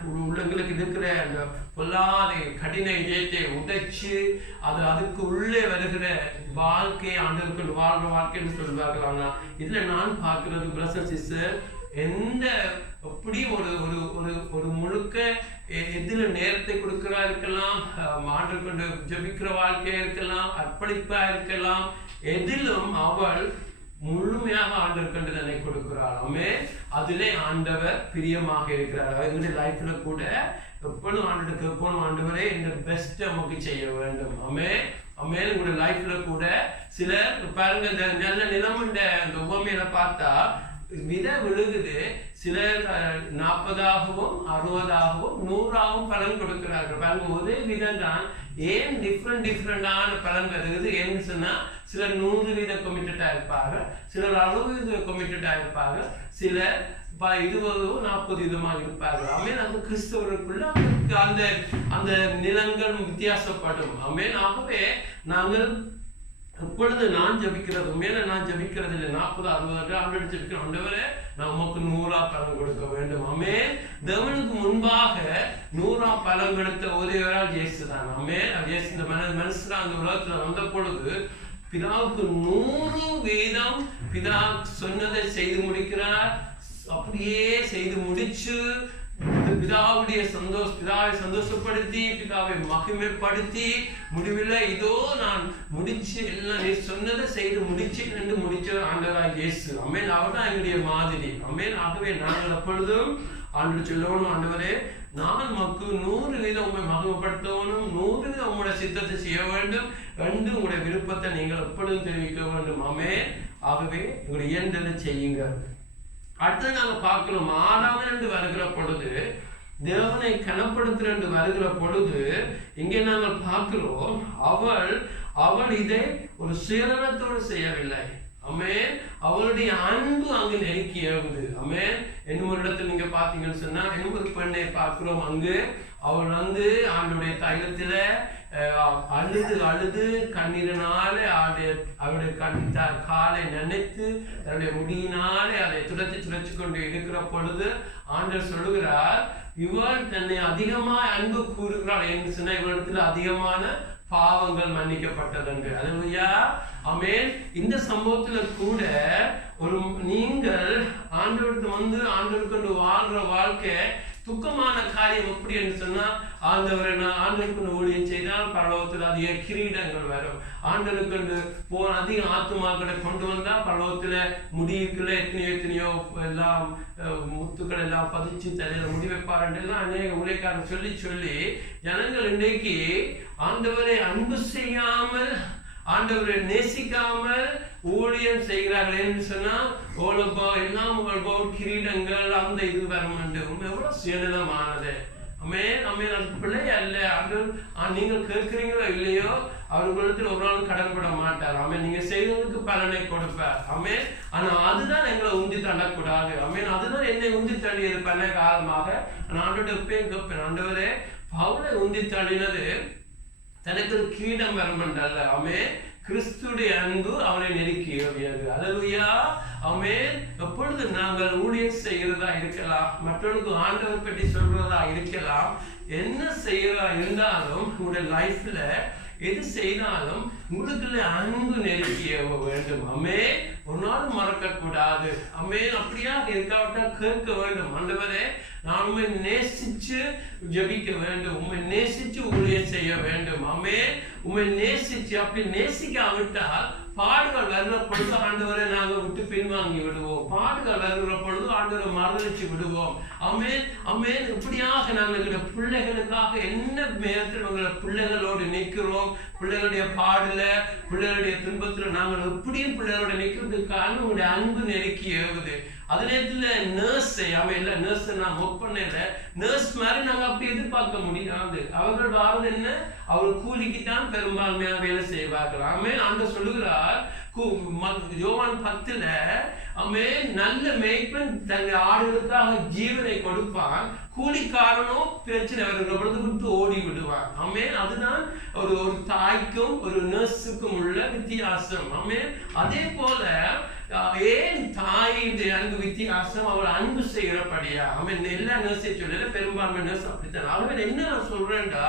உள்ளங்களுக்கு இருக்கிற அந்த பொல்லாத கடின இதயத்தை உடைச்சு அதுக்கு உள்ளே வருகிற வாழ்க்கையை ஆண்டவருக்கு வாழ்ற வாழ்க்கைன்னு சொல்வார்கள். ஆனா இதுல நான் பார்க்கிறது பிரதர் சிஸ்டர், எந்த எப்படி ஒரு முழுக்க எதில நேரத்தை கொடுக்கிறா இருக்கலாம், ஆண்டு கொண்டு ஜபிக்கிற வாழ்க்கையா இருக்கலாம், அர்ப்பணிப்பா இருக்கலாம், எதிலும் அவள் முழுமையாக ஆண்டவர் கண்டு தன்னை கொடுக்கிறாள். ஆமென். அதிலே ஆண்டவர் பிரியமாக இருக்கிறார். எங்களுடைய லைஃப்ல கூட எப்பொழுதும் ஆண்டவர் கேட்கணும், ஆண்டவரே இந்த பெஸ்ட் நமக்கு செய்ய வேண்டும். ஆமென். ஆமென். உங்களுடைய லைஃப்ல கூட சிலர் பாருங்க, இந்த நல்ல நிலமுண்ட அந்த உவமையில பார்த்தா விதை விழுகுது. சிலர் 40ஆகவும் 60ஆகவும் 100ஆகவும் பலன் கொடுக்கிறார்கள். பாருங்க, ஒரே விதம் தான், ஏன் டிஃப்ரெண்டான பலன் வருகிறது என்று சொன்னா, சிலர் 100% கமிட்டடா இருப்பாங்க, சிலர் 60% கமிட்டடா இருப்பாங்க, சிலர் 20-40 இருப்பார்கள். ஆமென். அந்த கிறிஸ்தவருக்குள்ள அந்த அந்த நிலங்கள் வித்தியாசப்படும். ஆமென். ஆகவே நாங்கள் இப்பொழுது நான் ஜபிக்கிறது மேல நான் ஜபிக்கிறது இல்லை, 40-60 ஆண்டு ஜபிக்கிறோம். ஆண்டவரே, நமக்கு 100 பலன் கொடுக்க வேண்டும். ஆமென். தேவனுக்கு முன்பாக 100 பலன் கொடுத்த ஒரே ஆள் இயேசு தான். ஆமென். இயேசு இந்த மனுஷன் அந்த உலகத்துல வந்த பொழுது பிதாவுக்கு 100% பிதா சொன்னதை செய்து முடிக்கிறார். அப்படியே செய்து முடிச்சு பிதாவை சந்தோஷப்படுத்தி, பிதாவை மகிமைப்படுத்தி, முடிவில் இதோ நான் முடிச்சு எல்லாம் நீ சொன்னதை செய்து முடிச்சேன் என்று முடிச்ச ஆண்டவராய் இயேசு. ஆமென். அவர் தான் எங்களுடைய மாதிரி. ஆமென். ஆகவே நாங்கள் எப்பொழுதும் ஆண்டவர் சொல்லணும், ஆண்டவரே, நான் நமக்கு 100% உண்மை மகிமைப்படுத்தணும், 100% உங்களுடைய சித்தத்தை செய்ய வேண்டும் என்று உங்களுடைய விருப்பத்தை நீங்கள் எப்பொழுதும் தெரிவிக்க வேண்டும். ஆமென். ஆகவே உங்களுடைய இயன்றதை செய்யுங்க. அடுத்தது நாங்க பார்க்கிறோம், 6வது வருகிற பொழுது தேவனை கனப்படுத்துற வருகிற பொழுது இங்கே நாங்கள் பார்க்கிறோம், அவள் இதை ஒரு சுயநலத்தோடு செய்யவில்லை. ஆமென். அவளுடைய அன்பு அங்கு நெருக்கி ஏவுது. ஆமென். இன்னும் ஒரு இடத்துல நீங்க பாத்தீங்கன்னு சொன்னா, இன்னும் ஒரு பெண்ணை பார்க்கிறோம். அங்கு அவள் ஆண்டுடைய தைலத்தில அழுது கண்ணீரினாலே அவருடைய காலை நினைத்து தன்னுடைய முடியினாலே அதை துடைச்சு கொண்டு இருக்கிற பொழுது ஆண்டவர் சொல்லுகிறார், இவள் தன்னை அதிகமாக அன்பு கூறுகிறாள் என்று சொன்ன இவரிடத்தில் அதிகமான பாவங்கள் மன்னிக்கப்பட்டதுண்டு. அல்லேலூயா. ஆமென். இந்த சம்பவத்துல கூட ஒரு நீங்கள் ஆண்டவருக்கு வாழ்ற வாழ்க்கை துக்கமான காரியம் எப்படி என்று சொன்னா, ஆண்டவருக்கு ஊழியம் செய்தால் பரலோகத்தில் அதிக கிரீடங்கள் வரும். ஆண்டவருக்கு அதிக ஆத்துமாக்களை கொண்டு வந்தா பரலோகத்துல முடிவுக்குள்ள எத்தனையோ எல்லாம் முத்துக்கள் எல்லாம் பதிச்சு தலையில முடி வைப்பார் எல்லாம் அநேக ஊழியக்காரன் சொல்லி ஜனங்கள் இன்றைக்கு ஆண்டவரை அன்பு செய்யாமல், ஆண்டவரை நேசிக்காமல் ஊழியம் செய்கிறார்கள் என்று சொன்னா, எல்லாம் கிரீடங்கள் அந்த இது வர வேண்டும். எவ்வளவு சுயநலமானது. அது பிள்ளை அல்ல. நீங்கள் கேட்கிறீங்களோ இல்லையோ, அவர்களிடத்தில் ஒரு நாள் கடன்பட மாட்டார். நீங்க செய்ததுக்கு பலனை கொடுப்பார். ஆனா அதுதான் எங்களை உந்தி தள்ளக்கூடாது. அதுதான் என்னை உந்தி தள்ளியது பல காலமாக. ஆண்டோட கேட்பேன், ஆண்டவரே, பவுலை உந்தி தள்ளினது தனக்கு ஒரு கிரீடம் வரமண்டல்ல. கிறிஸ்துடைய அன்பு அவனை நெருக்கியது. அல்லேலூயா. ஆமென். எப்பொழுது நாங்கள் ஊழியம் செய்கிறதா இருக்கலாம், மற்றவர்களுக்கு ஆண்டவர் பற்றி சொல்றதா இருக்கலாம், என்ன செய்யறதா இருந்தாலும் உங்களுடைய லைஃப்ல எது செய்தாலும் உங்களுக்குள்ள அன்பு நெருக்கிய வேண்டும். ஒரு நாள் மறக்க கூடாது. அப்படியா இருக்காவிட்டா கேட்க வேண்டும், ஆண்டவரே, நான் உண்மை நேசிச்சு ஜபிக்க வேண்டும், உண்மை நேசிச்சு ஊழியம் செய்ய வேண்டும். உண்மை நேசிச்சு அப்படி நேசிக்காவிட்டால் பாடுகள் வருகிற பொழுது ஆண்டவரை நாங்கள் விட்டு பின்வாங்கி விடுவோம். பாடுகள் வருகிற பொழுது ஆண்டவரை மறுதளிச்சு விடுவோம். இப்படியாக நாங்கள் பிள்ளைகளுக்காக என்ன நேரத்தில் உங்களை பிள்ளைகளோடு நிற்கிறோம். பிள்ளைகளுடைய பாடுல, பிள்ளைகளுடைய துன்பத்துல நாங்கள் எப்படியும் பிள்ளைகளோட நிற்கிறதுக்கு காரணம் உங்களுடைய அன்பு நெருக்கி ஏவுது. அதே நேரத்துல நர்ஸ் நான் ஒர்க் பண்ணல, நர்ஸ் மாதிரி நாங்க அப்படி எதிர்பார்க்க முடியாது. அவர்கள் வாரது என்ன, அவர் கூலிக்குத்தான் பெரும்பான்மையாக வேலை செய்வார்கள். ஆண்டவர் சொல்லுகிறார் யோவான் 10 நல்ல மேய்ப்பன் தங்கள் ஆடுகளுக்காக ஜீவனை கொடுப்பான், கூலிக்காரனோ பிரச்சனை வருகிற பொழுது விட்டு ஓடி விடுவான். அதுதான் ஒரு தாய்க்கும் ஒரு நர்ஸுக்கும் உள்ள வித்தியாசம். அதே போல ஏன் தாயின் அன்பு வித்தியாசம், அவள் அன்பு செய்கிறபடியா. எல்லா நர்ஸையும் சொல்லல, பெரும்பான்மை நர்ஸ் அப்படித்தான். என்ன நான் சொல்றேன்டா,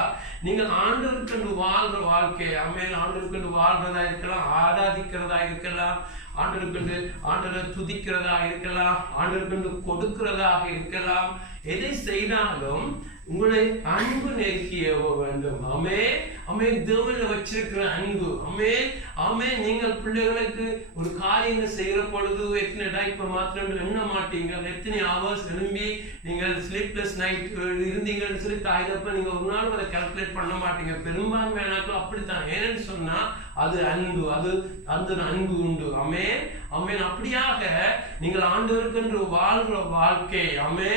நீங்கள் ஆண்டவருக்கு வாழ்ற வாழ்க்கை, ஆண்டவருக்கு வாழ்றதா இருக்கலாம், ஆராதிக்கிறதா இருக்கலாம், ஆண்டவரை துதிக்கிறதா இருக்கலாம், ஆண்டவருக்கு கொடுக்கிறதாக இருக்கலாம், எதை செய்தாலும் உங்களை அன்பு நெருக்கிய வேண்டும். ஆமே ஆமே, தேவனில் வச்சிருக்கிற அன்பு. ஆமே ஆமே, நீங்கள் பிள்ளைகளுக்கு ஒரு காரியங்கள் செய்கிற பொழுது எத்தனை டைப்பை மாத்திரம் எண்ண மாட்டீங்க, எத்தனை ஹவர்ஸ் எழும்பி நீங்கள் ஸ்லீப்லெஸ் நைட் இருந்தீங்கன்னு சொல்லி தாய்தப்ப நீங்கள் ஒரு நாள் அதை கால்குலேட் பண்ண மாட்டீங்க. பெரும்பான்மை நாட்கள் அப்படித்தான். ஏன்னு சொன்னா அது அன்பு, அது அந்த அன்பு உண்டு. ஆமே ஆமே, அப்படியாக நீங்கள் ஆண்டவருக்கென்று வாழ்கிற வாழ்க்கை. ஆமே,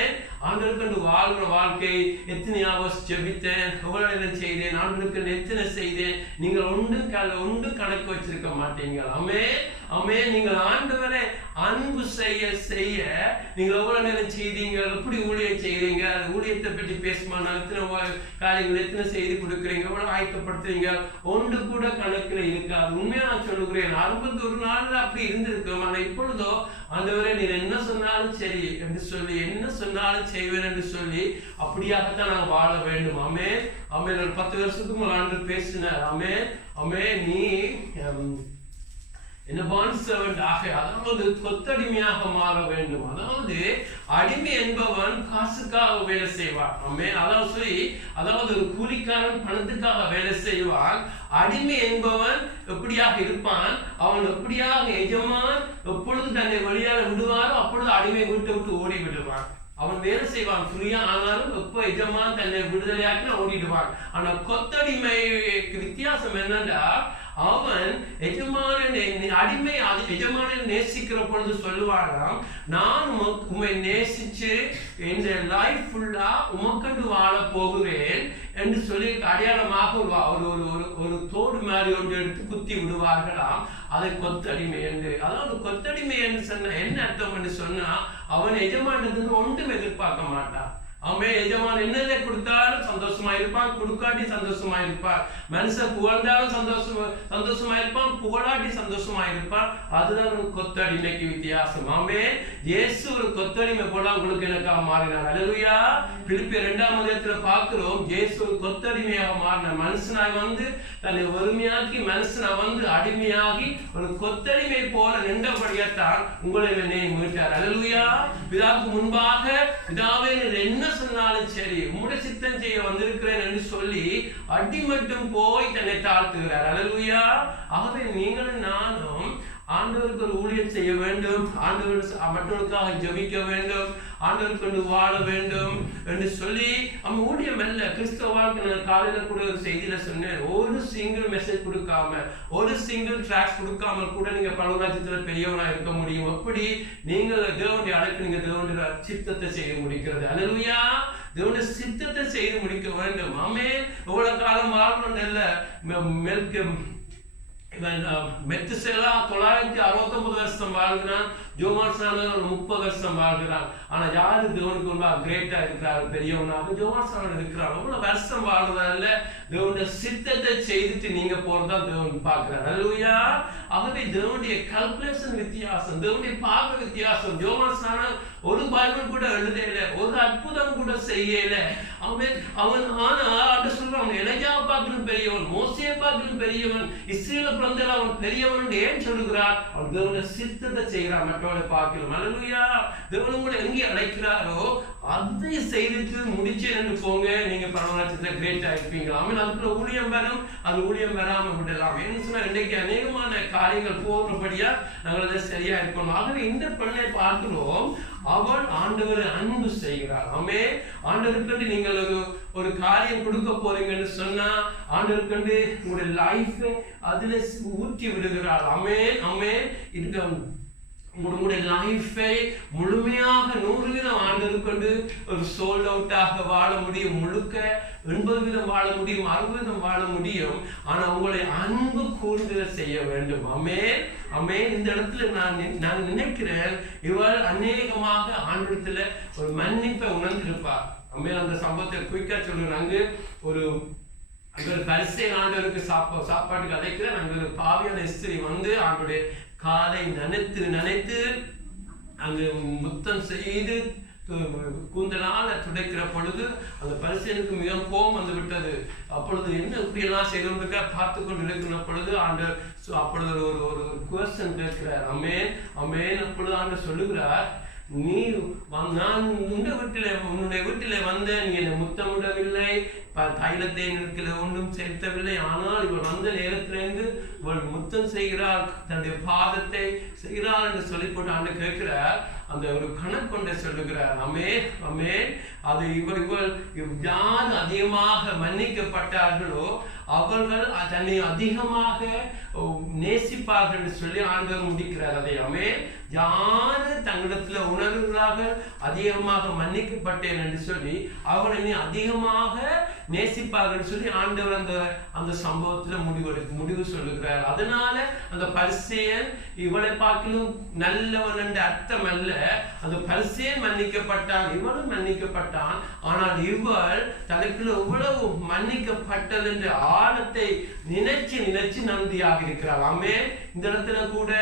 ஆண்டவருக்கென்று வாழ்கிற வாழ்க்கை. எத்தனை ஹவர்ஸ் ஜெபித்தேன், எவ்வளவு நேரம் செய்தேன், ஆண்டவருக்கு எத்தனை செய்தேன், நீங்கள் ஒன்று கணக்கு வச்சிருக்க மாட்டீங்க. ஆமே ஆமே, நீங்கள் ஆண்டவரை அன்பு செய்ய செய்ய நீங்கள் எவ்வளவு நேரம் செய்தீங்க, எப்படி ஊழியம் செய்தீங்க, ஊழியத்தை பற்றி பேசுமானா எத்தனை காரியங்கள், எத்தனை செய்தி கொடுக்குறீங்க, எவ்வளவு ஆயத்தப்படுத்துறீங்க, ஒன்று கூட கணக்கில் இருக்காது. உண்மையா நான் சொல்லுகிறேன், 61 நாள்ல அப்படி இருந்திருக்கோம். ஆனா இப்பொழுதோ ஆண்டவரே நீர் என்ன சொன்னாலும் சரி என்று சொல்லி, என்ன சொன்னாலும் செய்வேன் என்று சொல்லி அப்படியாகத்தான் நான் வாழ வேண்டும். ஆமே ஆமே, ஒரு 10 வருஷத்துக்கு ஆண்டு பேசினார். ஆமே ஆமே, நீ என்ன பாண்ட் சர்வெண்ட் ஆக, அதாவது கொத்தடிமையாக மாற வேண்டும். அதாவது அடிமை என்பவன் காசுக்காக வேலை செய்வான். ஆமே, அதாவது ஒரு கூலிக்காரன் பணத்துக்காக வேலை செய்வான். அடிமை என்பவன் எப்படியாக இருப்பான், அவன் எப்படியாக எஜமான் எப்பொழுது தன்னை வெளியால விடுவாரோ அப்பொழுது அடிமை வீட்டை விட்டு ஓடி விடுவான். அவன் வேலை செய்வான் ஃப்ரீயா, ஆனாலும் எப்போ எஜமான் தன்னை விடுதலையாக்கி ஓடிடுவான். ஆனா கொத்தடிமைக்கு வித்தியாசம் என்னன்னா, அவன் அடிமை எஜமான நேசிக்கிற பொழுது சொல்லுவாராம், நான் உம்மை நேசிச்சு இந்த லைஃப் ஃபுல்லா உமக்கண்டு வாழ போகிறேன் என்று சொல்லி அடையாளமாக ஒரு தோடு மாதிரி ஒன்று எடுத்து குத்தி விடுவார்களாம். அதை கொத்தடிமை என்று. அதாவது கொத்தடிமை என்று சொன்ன என்ன அர்த்தம் என்று சொன்னா, அவன் எஜமானதுன்னு ஒன்றும் எதிர்பார்க்க மாட்டான். அவன் எஜமான் என்னதை கொடுத்தாலும் சந்தோஷமா இருப்பான், கொடுக்காட்டி சந்தோஷமா இருப்பான். மனுஷன் புகழ்ந்தாலும் சந்தோஷமா இருப்பான், புகழாட்டி சந்தோஷமா இருப்பான். அதுதான் ஒரு கொத்தடிமைக்கு வித்தியாசம். ஆமே, இயேசு ஒரு கொத்தடிமை போல உங்களுக்கு எனக்காக மாறினார். அல்லேலூயா. பிலிப்பியர் 2ஆம் அதிகாரத்துல பார்க்கிறோம், இயேசு ஒரு கொத்தடிமையாக மாறின மனுஷனாக வந்து தன்னை வறுமையாக்கி மனுஷனா வந்து அடிமையாகி ஒரு கொத்தடிமை போல நின்றபடியத்தான் உங்களை மீட்டார். அல்லேலூயா. பிதாவுக்கு முன்பாக பிதாவே என்ன சொன்னாலும் சரி உம்முடைய சித்தம் செய்ய வந்திருக்கிறேன் என்று சொல்லி அடிமட்டும் போய் தன்னை தாழ்த்துகிறார். அல்லேலூயா. ஆகவே நீங்களும் நானும் ஆண்டவருக்கு ஒரு ஊழியம் செய்ய வேண்டும், ஆண்டவர் மற்றவர்களுக்காக ஜெபிக்க வேண்டும், ஆண்டவருக்கு வாழ வேண்டும் என்று சொல்லி அவன் ஊழியம் அல்ல. கிறிஸ்தவ வாழ்க்கை காலையில கூட ஒரு செய்தியில சொன்னேன், ஒரு சிங்கிள் மெசேஜ் கொடுக்காம, ஒரு சிங்கிள் ட்ராக்ஸ் கொடுக்காம கூட நீங்க பரவராஜ்யத்துல பெரியவனா இருக்க முடியும். அப்படி நீங்கள் தேவனுடைய அழைப்பு, நீங்க தேவனுடைய சித்தத்தை செய்ய முடிக்கிறது. அல்லேலூயா. தேவனுடைய சித்தத்தை செய்து முடிக்க வேண்டும். ஆமே, எவ்வளவு காலம் வாழணும் இல்ல. மெத்துசேலா 969 வருஷம் வாழ்கிறான், ஜோவான் ஸ்நானன் 30 வருஷம் வாழ்கிறான். ஆனா யாரு தேவனுக்கு முன்பா கிரேட்டா இருக்கிறாரு, பெரியவனாக ஜோவான் ஸ்நானன் இருக்கிறார். அவ்வளவு வருஷம் வாழ்றதால தேவனுடைய சித்தத்தை செய்துட்டு நீங்க போறதான் தேவன் பார்க்கிறார். அல்லேலூயா. ஆகவே தேவனுடைய கால்குலேஷன் வித்தியாசம், தேவனுடைய பார்வை வித்தியாசம். ஜோவான் ஸ்நானன் ஒரு பைபிள் கூட எழுதல, ஒரு அற்புதம் கூட செய்யல. அவன் ஆனா சொல்றான், எலியா பார்க்கலும் பெரியவன், மோசே பார்க்கலும் பெரியவன், இஸ்ரேல பிறந்தல அவன் பெரியவன் ஏன் சொல்லுகிறார்? அவன் தேவனுடைய சித்தத்தை செய்கிறான், மற்றவனை பார்க்கலாம். அல்லேலூயா. தேவன் உங்களை எங்கே அழைக்கிறாரோ அதை செய்துட்டு முடிச்சு என்று போங்க, நீங்க பரவலாட்சத்துல கிரேட்டா இருப்பீங்களா? அதுக்குள்ள ஊழியம் வரும், அது ஊழியம் வராம விடலாம். என்ன சொன்னா, இன்றைக்கு அநேகமான காரியங்கள் போகிறபடியா நாங்கள் அதை சரியா இருக்கணும். ஆகவே இந்த பெண்ணை பார்க்கிறோம், அவள் ஆண்டவரை அன்பு செய்கிறார். ஆமே, ஆண்டவருக்கு நீங்கள் ஒரு காரியம் கொடுக்க போறீங்கன்னு சொன்னா ஆண்டவருக்கு உங்களுடைய லைஃப் அதுல ஊற்றி விடுகிறார். ஆமே ஆமே, உங்களுடைய லைஃபை முழுமையாக 100% ஆண்டவருக்கு ஒரு சோல்ட் அவுட்டாக வாழ முடியும். முழுக்க 80% வாழ முடியும், 60% வாழ முடியும். ஆனா உங்களை அன்பு கூர்ந்து செய்ய வேண்டும். ஆமே ஆமே. இந்த இடத்துல நான் நினைக்கிறேன், இவள் அநேகமாக ஆண்டவரத்துல ஒரு மன்னிப்பை உணர்ந்திருப்பார். ஆமே, அந்த சம்பவத்தை குயிக்கா சொல்லுங்க. அங்கு ஒரு பரிசை ஆண்டவருக்கு சாப்பாட்டுக்கு அழைக்கிறேன். அங்கு ஒரு பாவியான ஸ்திரீ வந்து ஆண்டுடைய காலை நனைத்து அங்கு முத்தம் செய்து கூந்தலால துடைக்கிற பொழுது அந்த பரிசனுக்கு மிக கோபம் வந்து விட்டது. அப்பொழுது என்ன இப்படியெல்லாம் செய்தவங்க பார்த்து கொண்டு இருக்கிற பொழுது அப்பொழுது ஒரு குவெஸ்சன் கேட்கிறார். அமேன் அமேன். அப்பொழுது ஆண்டவர் சொல்லுகிறார், நான் உன்னுடைய வீட்டிலே வந்தேன், நீ என்னை முத்தமிடவில்லை, தைலத்தை நிற்கிற ஒன்றும் செலுத்தவில்லை. ஆனால் இவள் வந்த நேரத்திலிருந்து இவள் முத்தம் செய்கிறாள், தன்னுடைய பாதத்தை செய்கிறாள் என்று சொல்லி போட்டு ஆண்டு கேட்கிறார். அந்த ஒரு கணக்கொண்டை சொல்லுகிறார். அமே அது இவள் யார் அதிகமாக மன்னிக்கப்பட்டார்களோ அவர்கள் தன்னை அதிகமாக நேசிப்பார்கள் என்று சொல்லி ஆண்டவர் முடிக்கிறார். அதை யாரு தங்களிடத்துல உணர்வுகளாக அதிகமாக மன்னிக்கப்பட்டேன் என்று சொல்லி அவர்களை அதிகமாக நேசிப்பார்கள் சொல்லி ஆண்டவர் அந்த சம்பவத்துல முடிவு சொல்லுகிறார். அதனால அந்த பரிசேயன் இவளை பார்க்கலும் நல்லவன் என்ற அர்த்தம் அல்ல. அந்த பரிசேயன் மன்னிக்கப்பட்டான், இவளும் மன்னிக்கப்பட்டான். ஆனால் இவள் தனக்குள்ள எவ்வளவு மன்னிக்கப்பட்டது என்ற ஆழத்தை நினைச்சு நன்றியாக இருக்கிறாள். இந்த இடத்துல கூட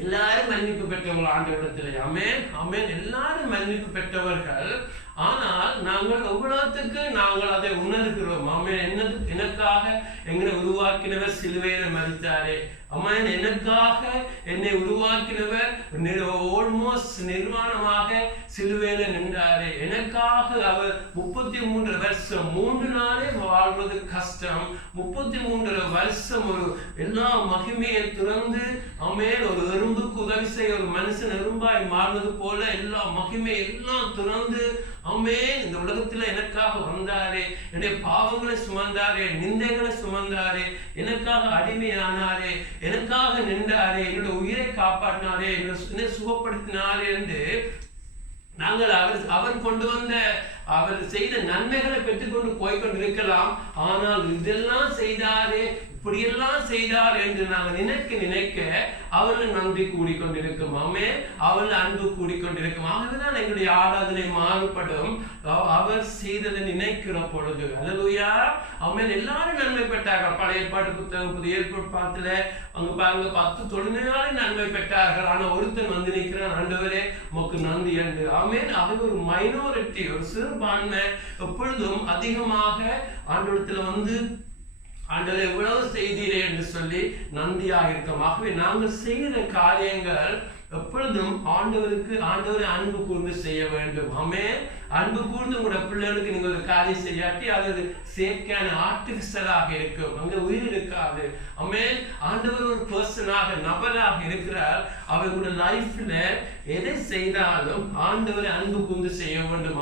எல்லாரும் மன்னிப்பு பெற்றவர்கள் ஆண்டவரிடத்திலே. ஆமென். எல்லாரும் மன்னிப்பு பெற்றவர்கள். ஆனால் நாங்கள் எவ்வளவுக்கு நாங்கள் அதை உணர்கிறோம். எனக்காக எங்களை உருவாக்கினவர் சிலுவையில மரித்தாரே. எனக்காக என்னை உருவாக்கினவர் ஆல்மோஸ்ட் நிர்வாணமாக சிலுவையில நின்றாரே. எனக்காக அவர் 33 வருஷம் 3 நாளே வாழ்வது கஷ்டம். 33 வருஷம் ஒரு எல்லா மகிமையை துறந்து ஒரு எறும்புக்கு உதவி செய்ய ஒரு மனுஷன் எறும்பாய் மாறினது போல எல்லா மகிமை எல்லாம் துறந்து இந்த உலகத்துல எனக்காக வந்தாரே, என்னுடைய பாவங்களை சுமந்தாரே, நிந்தைகளை சுமந்தாரே, எனக்காக அடிமையானாரே, எனக்காக நின்றாரே, என்னுடைய உயிரை காப்பாற்றினாரே, என்னை சுகப்படுத்தினாரே என்று நாங்கள் அவர் கொண்டு வந்த அவர் செய்த நன்மைகளை பெற்றுக்கொண்டு போய்கொண்டிருக்கலாம். ஆனால் இதெல்லாம் செய்தாரே, இப்படியெல்லாம் செய்தார் என்று நாங்கள் நினைக்க அவர்கள் நன்றி கூடிக்கொண்டிருக்கும். அவர்கள் அன்பு கூடிக்கொண்டிருக்கும். ஆகவேதான் எங்களுடைய ஆராதனை மாறுபடும் அவர் செய்ததை நினைக்கிற பொழுது. அல்லேலூயா. எல்லாரும் நன்மை பெற்றார்கள். பழைய ஏற்பாட்டு புத்தகம் புதிய ஏற்பாட்டுல அங்க பாருங்க 10 தொழுநோயாளி நன்மை பெற்றார்கள். ஆனா ஒருத்தன் வந்து நிற்கிறான், ஆண்டவரே உமக்கு நன்றி என்று. அது ஒரு மைனாரிட்டி, ஒரு சிறுபான்மை எப்பொழுதும் அதிகமாக ஆண்டவரத்துல வந்து ஆண்டவரே எவ்வளவு செய்தீரே என்று சொல்லி நன்றியாக இருக்கோம். ஆகவே நாங்கள் செய்கிற காரியங்கள் எப்பொழுதும் ஆண்டவரை அன்பு கூர்ந்து செய்ய வேண்டும். அன்பு கூர்ந்து உங்களோட பிள்ளைகளுக்கு நீங்க ஒரு காரியம் செய்யாட்டி அது செயற்கையான ஆர்டிபிஷியலாக இருக்கும், அங்க உயிர் இருக்காது. ஆண்டவர் ஒரு பர்சனாக நபராக இருக்கிறார். அவர்களுடைய லைஃப்ல எதை செய்தாலும் ஆண்டவரை அன்பு கூர்ந்து செய்ய வேண்டும்.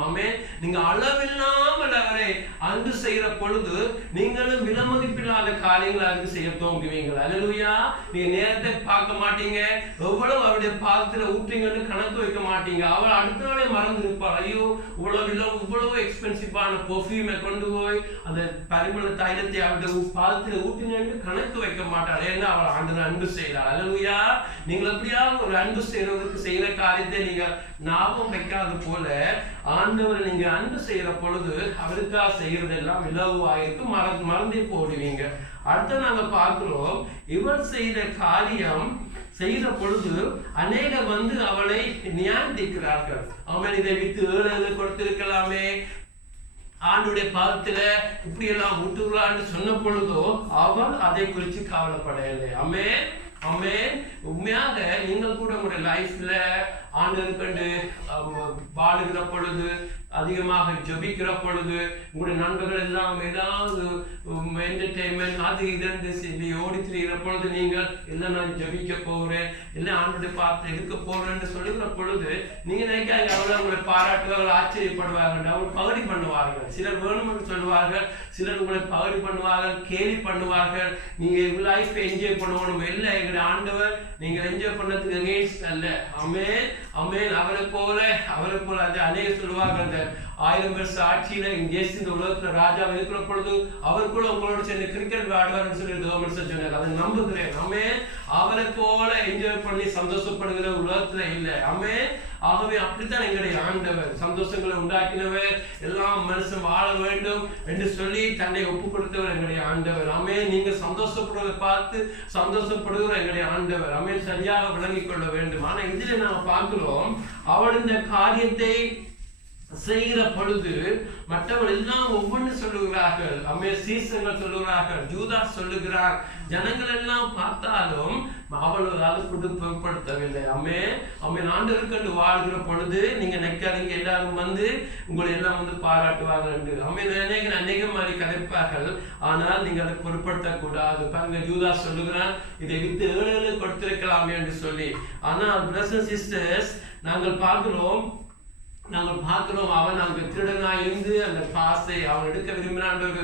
நீங்க அளவில்லாமல் அவரை அன்பு செய்கிற பொழுது நீங்களும் விலமதிப்பில்லாத காரியங்களை அன்பு செய்ய தோங்குவீங்க. அல்லேலூயா. நீங்க நேரத்தை பார்க்க மாட்டீங்க, எவ்வளவு அவருடைய பாதத்துல ஊற்றுங்கன்னு கணக்கு வைக்க மாட்டீங்க. அவள் அடுத்த நாளே மறந்து இருப்பாள். ஐயோ இவ்வளவு எக்ஸ்பென்சிவான பெர்ஃப்யூமை கொண்டு போய் அந்த பரிமள தைலத்தை அவருடைய பாதத்துல ஊற்றினு கணக்கு வைக்க மாட்டாள். ஏன்னா அவள் ஆண்டவரை அன்பு செய்யறாள். அல்லேலூயா. நீங்கள் எப்படியாவது ஒரு அன்பு செய்யறவருக்கு செய்யற காரியத்தை நீங்க ஞாபகம் வைக்காத போல ஆண்டவரை நீங்க அன்பு செய்யற பொழுது அவருக்காக செய்யறதெல்லாம் இலவாயிருக்கு, மறந்தே போடுவீங்க. அடுத்த நாங்க பார்க்கிறோம், இவள் செய்த காரியம் செய்த பொழுது அநேகர் வந்து அவளை நியாயந்திக்கிறார்கள். இதை விட்டு 7 கொடுத்திருக்கலாமே, ஆண்டுடைய பாதத்துல இப்படி எல்லாம் விட்டுக்கலான்னு சொன்ன பொழுதோ அவள் அதை குறித்து கவலைப்படலை. உண்மையாக நீங்கள் கூட உங்களுடைய லைஃப்ல ஆண்டவருக்கண்டு வாழுகிற பொழுது, அதிகமாக ஜபிக்கிற பொழுது, உங்களுடைய நண்பர்கள் எல்லாம் ஏதாவது என்டர்டைன்மெண்ட் அது இதென்று சொல்லி ஓடி திரிகிற பொழுது நீங்கள் இல்லை நான் ஜபிக்க போகிறேன், இல்லை ஆண்டுடைய பார்த்து இருக்க போறேன்னு சொல்லுகிற பொழுது நீங்க நினைக்காங்க அவளை உங்களை பாராட்டுவார்கள், ஆச்சரியப்படுவார்கள், அவர்கள் பகடி பண்ணுவார்கள். சிலர் வேணும்னு சொல்லுவார்கள், சிலர் உங்களை பகடி பண்ணுவார்கள், கேலி பண்ணுவார்கள். நீங்க லைஃப் என்ஜாய் பண்ணணும். இல்லை, எங்களுடைய ஆண்டவர் நீங்கள் என்ஜாய் பண்ணதுக்கு அகெயின்ஸ்ட் அல்ல. அவரை போல அது அநேக சொல்லுவார்கள், அந்த 1000 வருஷ ஆட்சியில இயேசு இந்த உலகத்துல ராஜா இருக்கிற பொழுது அவர் கூட உங்களோட சேர்ந்து கிரிக்கெட் விளையாடுவார்னு சொல்லி சொன்னார். அதை நம்புகிறேன். அவரை போல என்ஜாய் பண்ணி சந்தோஷப்படுகிற உலகத்துல இல்லை. ஆகவே அப்படித்தான் எங்களுடைய ஆண்டவர் சந்தோஷங்களை உண்டாக்கினவர், எல்லாம் மனுஷன் வாழ வேண்டும் என்று சொல்லி தன்னை ஒப்பு கொடுத்தவர் எங்களுடைய ஆண்டவர். நீங்க சந்தோஷப்படுவதை பார்த்து சந்தோஷப்படுகிற எங்களுடைய ஆண்டவர் சரியாக விளங்கிக் கொள்ள வேண்டும். ஆனா இதுல நாம பார்க்கிறோம், அவள் இந்த காரியத்தை செய்கிற பொழுது மற்றவர்கள் எல்லாம் ஒவ்வொன்று சொல்லுகிறார்கள். சீசர்கள் சொல்லுகிறார்கள், ஜூதாஸ் சொல்லுகிறார். ஜனங்கள் எல்லாம் பார்த்தாலும் அவள் அதை பொருட்படுத்தவில்லை. ஆண்டவருக்கு வாழ்கிற பொழுது நீங்க நினைக்காதீங்க எல்லாரும் உங்களை எல்லாம் பாராட்டுவார்கள் என்று அநேக மாதிரி கதைப்பார்கள். ஆனால் நீங்க அதை பொருட்படுத்தக்கூடாது. பாருங்க, ஜூதாஸ் சொல்லுகிறான், இதை வித்து 7 கொடுத்திருக்கலாமே என்று சொல்லி. ஆனால் பிரதர்ஸ் அண்ட் சிஸ்டர்ஸ், நாங்கள் பார்க்கிறோம் அவன் அங்கு திருடனாய் இருந்து அந்த காசை அவன் எடுக்க விரும்பினான் ஒரு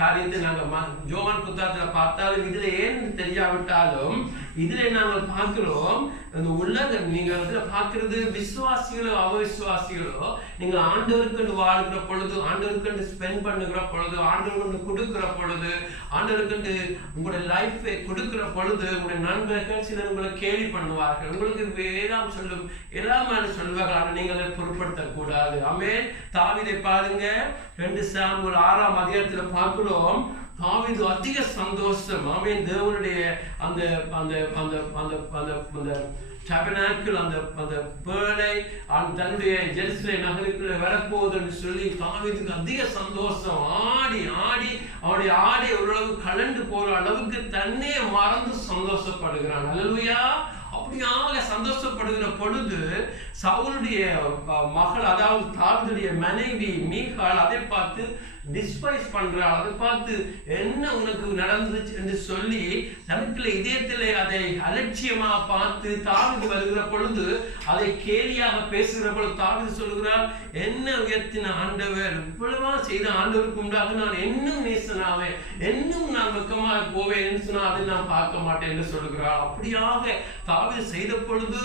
காரியத்தை நாங்கள் யோவான் புத்தகத்தில் பார்த்தாலும் இதுல ஏன் தெரியாவிட்டாலும் இதுல நாங்கள் பார்க்கிறோம். அந்த உலகம் நீங்க பார்க்கிறது விசுவாசிகளோ அவிசுவாசிகளோ, நீங்க ஆண்டவருக்கு வாழ்கிற பொழுது, ஆண்டவருக்கு ஸ்பெண்ட் பண்ணுகிற பொழுது, ஆண்டவருக்கு கொடுக்கிற பொழுது, ஆண்டவருக்கு உங்களுடைய லைஃபை கொடுக்கிற பொழுது உங்களுடைய நண்பர்கள் சிலர் உங்களை கேலி பண்ணுவார்கள், உங்களுக்கு எல்லாம் சொல்லுவார்கள். ஆனால் நீங்கள் அதை பொருட்படுத்தக்கூடாது. தாவீதை பாருங்க, 2 சாமுவேல் 6ஆம் அதிகாரத்தில் பார்க்கிறோம். தாவீது அதிக சந்தோஷம். தேவனுடைய அந்த அந்த அந்த அந்த அந்த டபர்னாக்கிள், அந்த பேழை தன்னுடைய ஜெருசலேம் நகருக்குள்ள வரப்போகுதுன்னு சொல்லி தாவீதுக்கு அதிக சந்தோஷம். ஆடி அவனுடைய ஆடை ஓரளவு கலண்டு போற அளவுக்கு தன்னை மறந்து சந்தோஷப்படுகிறான். அல்லேலூயா. அப்படியாக சந்தோஷப்படுகிற பொழுது சவுலுடைய மகள், அதாவது தாவீதுடைய மனைவி மீகாள் அதை பார்த்து டிஸ்பைஸ் பண்றாள். அதை பார்த்து என்ன உனக்கு நடந்துச்சு என்று சொல்லி தனக்குள்ள இதயத்திலே அதை அலட்சியமா பார்த்து தாவீது வருகிற பொழுது அதை கேலியாக பேசுகிற பொழுது தாவீது சொல்லுகிறார், என்ன உயர்த்தின ஆண்டவர், இவ்வளவா செய்த ஆண்டவருக்கு உண்டாக நான் இன்னும் நேசனாவேன், இன்னும் நான் வெக்கமாக போவேன் என்று சொன்னால் அதை நான் பார்க்க மாட்டேன் என்று சொல்லுகிறார். அப்படியாக தாவீது செய்த பொழுது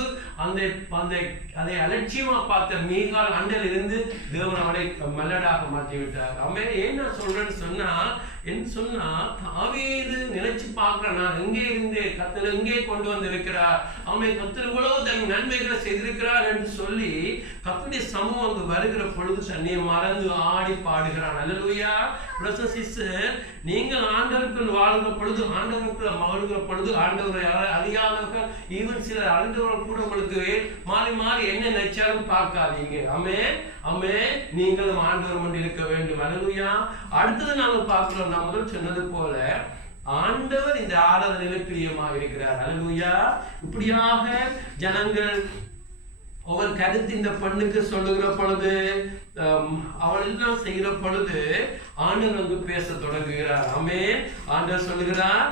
அதை அலட்சியமா பார்த்த மீகாள் அண்டையில் இருந்து தேவன் அவனை மல்லடாக மாற்றி விட்டார். ஏன் நான் சொல்றேன்னு சொன்னா தாவீது நினைச்சு பார்க்கிறேன், நான் எங்கே இருந்தேன், கர்த்தர் எங்கே கொண்டு வந்து இருக்கிறார், கர்த்தர் இவ்வளவு தன் நன்மைகளை செய்திருக்கிறார் என்று சொல்லி கர்த்தருடைய சமூகம் அங்கு வருகிற பொழுது தன்னை மறந்து ஆடி பாடுகிறான். அல்லேலூயா. பிரதர்ஸ் சிஸ்டர், நீங்கள் ஆண்டவருக்குள் வாழ்கிற பொழுது, ஆண்டவருக்குள் மகிழ்கிற பொழுது, ஆண்டவரை அறியாதவர்கள், ஈவன் சிலர் அறிந்தவர்கள் கூட உங்களுக்கு மாறி என்ன நினைச்சாலும் பார்க்காதீங்க. நீங்களும் ஆண்டவர் கொண்டு இருக்க வேண்டும். அல்லேலூயா. அடுத்தது நாங்கள் பார்க்கிறோம், நான் முதல் சொன்னது போல ஆண்டவர் இந்த ஆராதனையில் பிரியமாக இருக்கிறார். அல்லேலூயா. இப்படியாக ஜனங்கள் ஒவ்வொரு கருத்து இந்த பெண்ணுக்கு சொல்லுகிற பொழுது, அவள் எல்லாம் செய்கிற பொழுது ஆண்டவர் வந்து பேச தொடங்குகிறார். ஆண்டவர் சொல்லுகிறார்,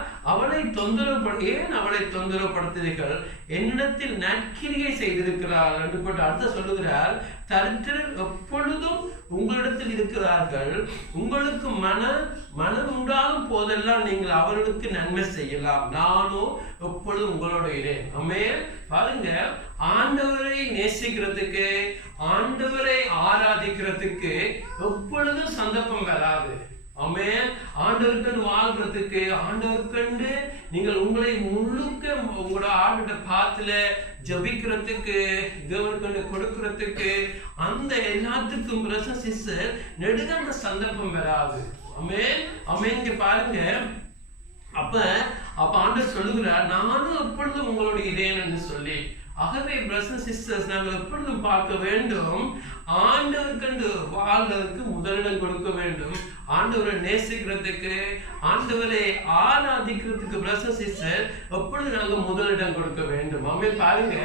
ஏன் அவளை தொந்தரவுப்படுத்துகிறீர்கள், என்னிடத்தில் நற்கிரியை செய்திருக்கிறார் என்று போட்டு அடுத்த சொல்லுகிறார், தரித்திரர் எப்பொழுதும் உங்களிடத்தில் இருக்கிறார்கள், உங்களுக்கு மனம் உண்டாகும் போதெல்லாம் நீங்கள் அவர்களுக்கு நன்மை செய்யலாம், நானும் எப்பொழுதும் உங்களோட இரேன். பாருங்க, ஆண்டவரை நேசிக்கிறதுக்கு, ஆண்டவரை ஆராதிக்கிறதுக்கு எப்பொழுதும் சந்தர்ப்பம் வராது. ஆண்டவருக்கு வாழ்றதுக்கு, ஆண்டவருக்கு நீங்கள் உங்களை முழுக்க உங்களோட ஆண்டோட பாத்துல ஜபிக்கிறதுக்கு, தேவனுக்கு கொடுக்கிறதுக்கு, அந்த எல்லாத்துக்கும் நெடுகான சந்தர்ப்பம் வராது. இங்க பாருங்க, அப்ப ஆண்டவர் சொல்லுகிறார், நானும் எப்பொழுதும் உங்களோட இதேன் என்று சொல்லி. ஆகவே பிரதர்ஸ் சிஸ்டர்ஸ், நாங்கள் எப்பொழுதும் பார்க்க வேண்டும், ஆண்டவருக்கு வாழ்றதுக்கு முதலிடம் கொடுக்க வேண்டும். ஆண்டவரை நேசிக்கிறதுக்கு, ஆண்டவரை ஆராதிக்கிறதுக்கு பிரதர்ஸ் சிஸ்டர் எப்பொழுது நாங்கள் முதலிடம் கொடுக்க வேண்டும். பாருங்க,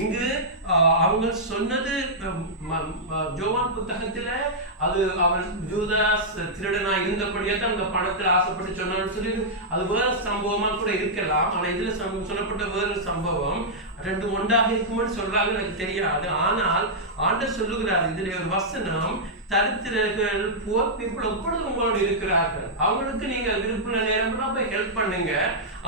இங்கு அவங்க சொன்னது யோவான் புத்தகத்துல, அது அவன் யூதாஸ் திருடனா இருந்தபடியே தான் அந்த பணத்தில் ஆசைப்பட்டு சொன்னான்னு சொல்லி அது வேற சம்பவமா கூட இருக்கலாம். ஆனா இதுல சொல்லப்பட்ட வேறு சம்பவம் ரெண்டு ஒன்றாக இருக்கும்போது சொல்றாங்க, எனக்கு தெரியாது. ஆனால் ஆண்டவர் சொல்லுகிறார், இதுல ஒரு வசனம், தரித்திரர்கள் புவர் பீப்புள் எப்பொழுது உங்களோடு இருக்கிறார்கள், அவங்களுக்கு நீங்க விருப்ப நேரம் போய் ஹெல்ப் பண்ணுங்க.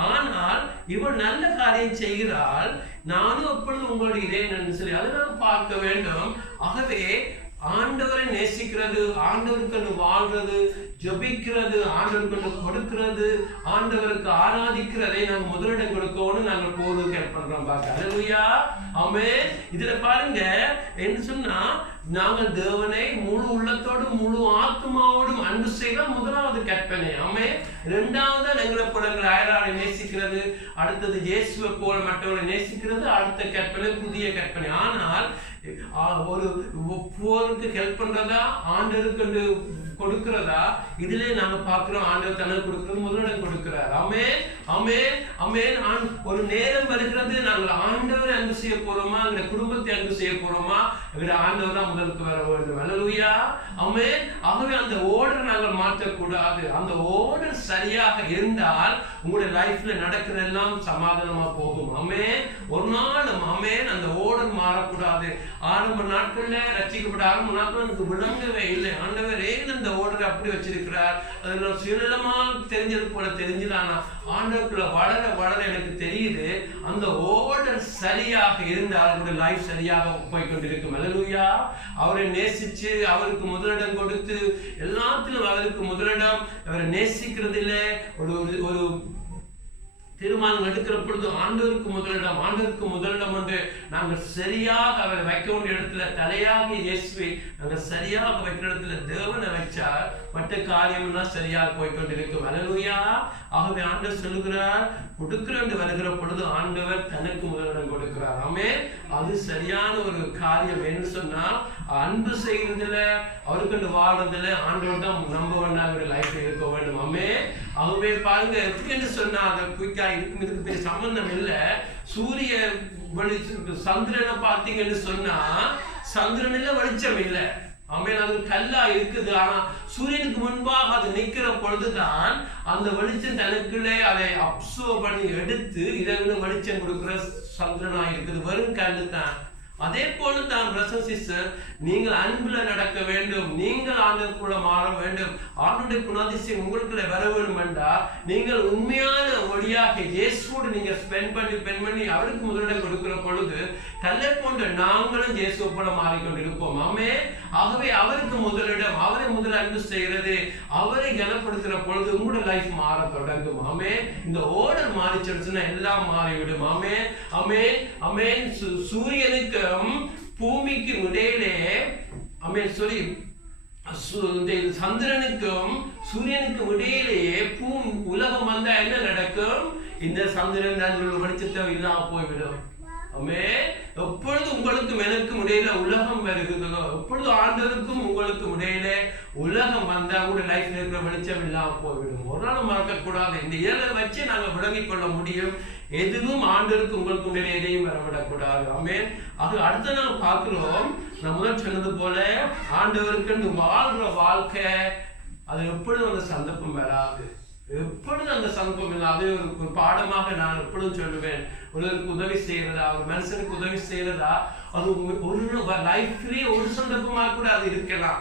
ஆனால் இவள் நல்ல காரியம் செய்கிறாள், நானும் எப்பொழுது உங்களோடு இதேன் என்று சொல்லி அதை நாம் பார்க்க வேண்டும். ஆகவே ஆண்டவரை நேசிக்கிறது, ஆண்டவருக்கு வாழ்றது, ஜபிக்கிறது, ஆண்டவருக்கு கொடுக்கிறது, ஆண்டவருக்கு ஆராதிக்கிறதை நாங்கள் முதலிடம் கொடுக்கணும்னு நாங்கள் போது ஹெல்ப் பண்றோம். பார்க்க அல்லேலூயா. இதுல பாருங்க என்ன சொன்னா, நாங்கள் தேவனை முழு உள்ளத்தோடும் முழு ஆத்மாவோடும் அன்பு செய்தால் முதலாவது கற்பனை. ஆமென். இரண்டாவது எங்களை போல அயலாரை நேசிக்கிறது, அடுத்தது இயேசுவை போல மற்றவர்களை நேசிக்கிறது, அடுத்த கற்பனை புதிய கற்பனை. ஆனால் ஒரு போருக்கு ஹெல்ப் பண்றதா ஆண்டவருக்கு கொடுக்கிறதா இதிலே நாங்க பார்க்கிறோம். ஆண்டவர் தனக்கு கொடுக்கிறது முதலிடம் கொடுக்கிறார். ஆமென் ஆமென் ஆமென். ஒரு நேரம் வருகிறது, நாங்கள் ஆண்டவரை அன்பு செய்ய போறோமா, எங்க குடும்பத்தை அன்பு செய்ய போறோமா, எங்க ஆண்டவர் தான் முதலுக்கு வர வேண்டும். அல்லேலூயா ஆமென். ஆகவே அந்த ஓர்டர் நாங்கள் மாற்றக்கூடாது. அந்த ஓர்டர் சரியாக இருந்தால் உங்களுடைய லைஃப்ல நடக்கிறதெல்லாம் சமாதானமா போகும். ஆமென். ஒரு நாளும் ஆமென் அந்த ஓர்டர் மாறக்கூடாது. ஆரம்ப நாட்கள்ல ரட்சிக்கப்பட்ட ஆரம்ப நாட்கள் எனக்கு விளங்கவே இல்லை. ஆண்டவர் ஏன் அந்த ஓர்டர் அப்படி வச்சிருக்கிறார், அதுல சுயநலமா தெரிஞ்சது போல தெரிஞ்சுதானா, ஆண்டவருக்குள்ள வளர வளர எனக்கு தெரியுது அந்த ஓர்டர் சரியாக இருந்தால் அவருடைய லைஃப் சரியாக போய்கொண்டிருக்கும். அல்லேலூயா. அவரை நேசிச்சு அவருக்கு முதலிடம் கொடுத்து எல்லாத்திலும் அவருக்கு முதலிடம், அவரை நேசிக்கிறதுல ஒரு ஒரு தீர்மானம் எடுக்கிற பொழுது ஆண்டவருக்கு முதலிடம், ஆண்டவருக்கு முதலிடம் என்று நாங்கள் சரியாக அவரை வைக்க வேண்டிய இடத்துல தலையாக இயேசுவை நாங்கள் சரியாக வைக்கிற இடத்துல தேவனை வச்சால் மற்ற காரியம்லாம் சரியாக போய்கொண்டிருக்கும். அல்லேலூயா. ஆகவே ஆண்டவர் சொல்லுகிறார், கொடுக்கிற வருகிற பொழுது ஆண்டவர் தனக்கு முதலிடம் கொடுக்கிறார். ஆமென். அது சரியான ஒரு காரியம். என்று சொன்னா அன்பு செய்யறதுல அவருக்கு வாழ்றதுல ஆண்டவர் தான் நம்ப வேண்டாம் லைஃப்ல இருக்க வேண்டும். ஆமென். ஆகவே பாருங்க எப்படின்னு சொன்னா அதை குயிக்கா இருக்கும், இதுக்கு பெரிய சம்பந்தம் இல்லை. சூரிய வெளிச்சம் சந்திரனை பார்த்தீங்கன்னு சொன்னா சந்திரனில வெளிச்சம் இல்லை. ஆமென். அது கல்லா இருக்குது. ஆனா சூரியனுக்கு முன்பாக அது நிற்கிற பொழுதுதான் அந்த வெளிச்சம் தனக்குள்ளே அதை அப்சர்வ் பண்ணி எடுத்து இதை வெளிச்சம் கொடுக்கிற சந்திரனா இருக்குது. வெறும் கல்லு தான். அதே போல தான் பிரதர்ஸ் சிஸ்டர், நீங்கள் அன்புல நடக்க வேண்டும், நீங்கள் ஆண்டவருக்குள்ள மாற வேண்டும், ஆண்டவருடைய குணாதிசயம் உங்களுக்குள்ள வர வேண்டும் என்றால் நீங்கள் உண்மையான வழியாக இயேசுவோடு நீங்க ஸ்பெண்ட் பண்ணி அவருக்கு முதலிடம் கொடுக்கிற பொழுது கல்லை போன்ற நாங்களும் இயேசுவை போல மாறிக்கொண்டிருப்போம். ஆமென். ஆகவே அவருக்கு முதலிடம், அவரை முதல் அன்பு செய்கிறது, அவரை கனப்படுத்துகிற பொழுது உங்களுடைய லைஃப் மாற தொடங்கும். ஆமென். இந்த ஓர்டர் மாறிச்சுன்னா எல்லாம் மாறிவிடும். ஆமென் ஆமென் ஆமென். சூரியனுக்கு பூமிக்கு இடையிலே ஆமென் சொல்லி சந்திரனுக்கும் சூரியனுக்கும் இடையிலேயே உலகம் வந்தா என்ன நடக்கும்? இந்த சந்திரன் வெளிச்சத்தை இல்லாம போய்விடும். ஆமென். எப்பொழுது உங்களுக்கும் எனக்கும் இடையில உலகம் வருகிறதோ, எப்பொழுது ஆண்டவருக்கும் உங்களுக்கும் இடையில உலகம் வந்தா உங்களுடைய லைஃப்ல இருக்கிற வெளிச்சம் இல்லாம போய்விடும். ஒரு நாள் மறக்க கூடாது. இந்த இயலை வச்சு நாங்க விளங்கிக் கொள்ள முடியும். எதுவும் ஆண்டவருக்கு உங்களுக்கு இடையில எதையும் வரவிடக்கூடாது. ஆமென். அது அடுத்த நாள் பார்க்கிறோம். நான் முதல் சொன்னது போல ஆண்டவருக்கு வாழ்ற வாழ்க்கை அது எப்பொழுதும் அந்த சந்தர்ப்பம் வராது. எப்பொழுதும் அந்த சந்தர்ப்பம் இல்லை. அது ஒரு பாடமாக நான் எப்பொழுதும் சொல்லுவேன். ஒருவருக்கு உதவி செய்யறதா, ஒரு மனுஷனுக்கு உதவி செய்யறதா, அது ஒரு லைஃப்லயே ஒரு சந்தர்ப்பமாக கூட அது இருக்கலாம்.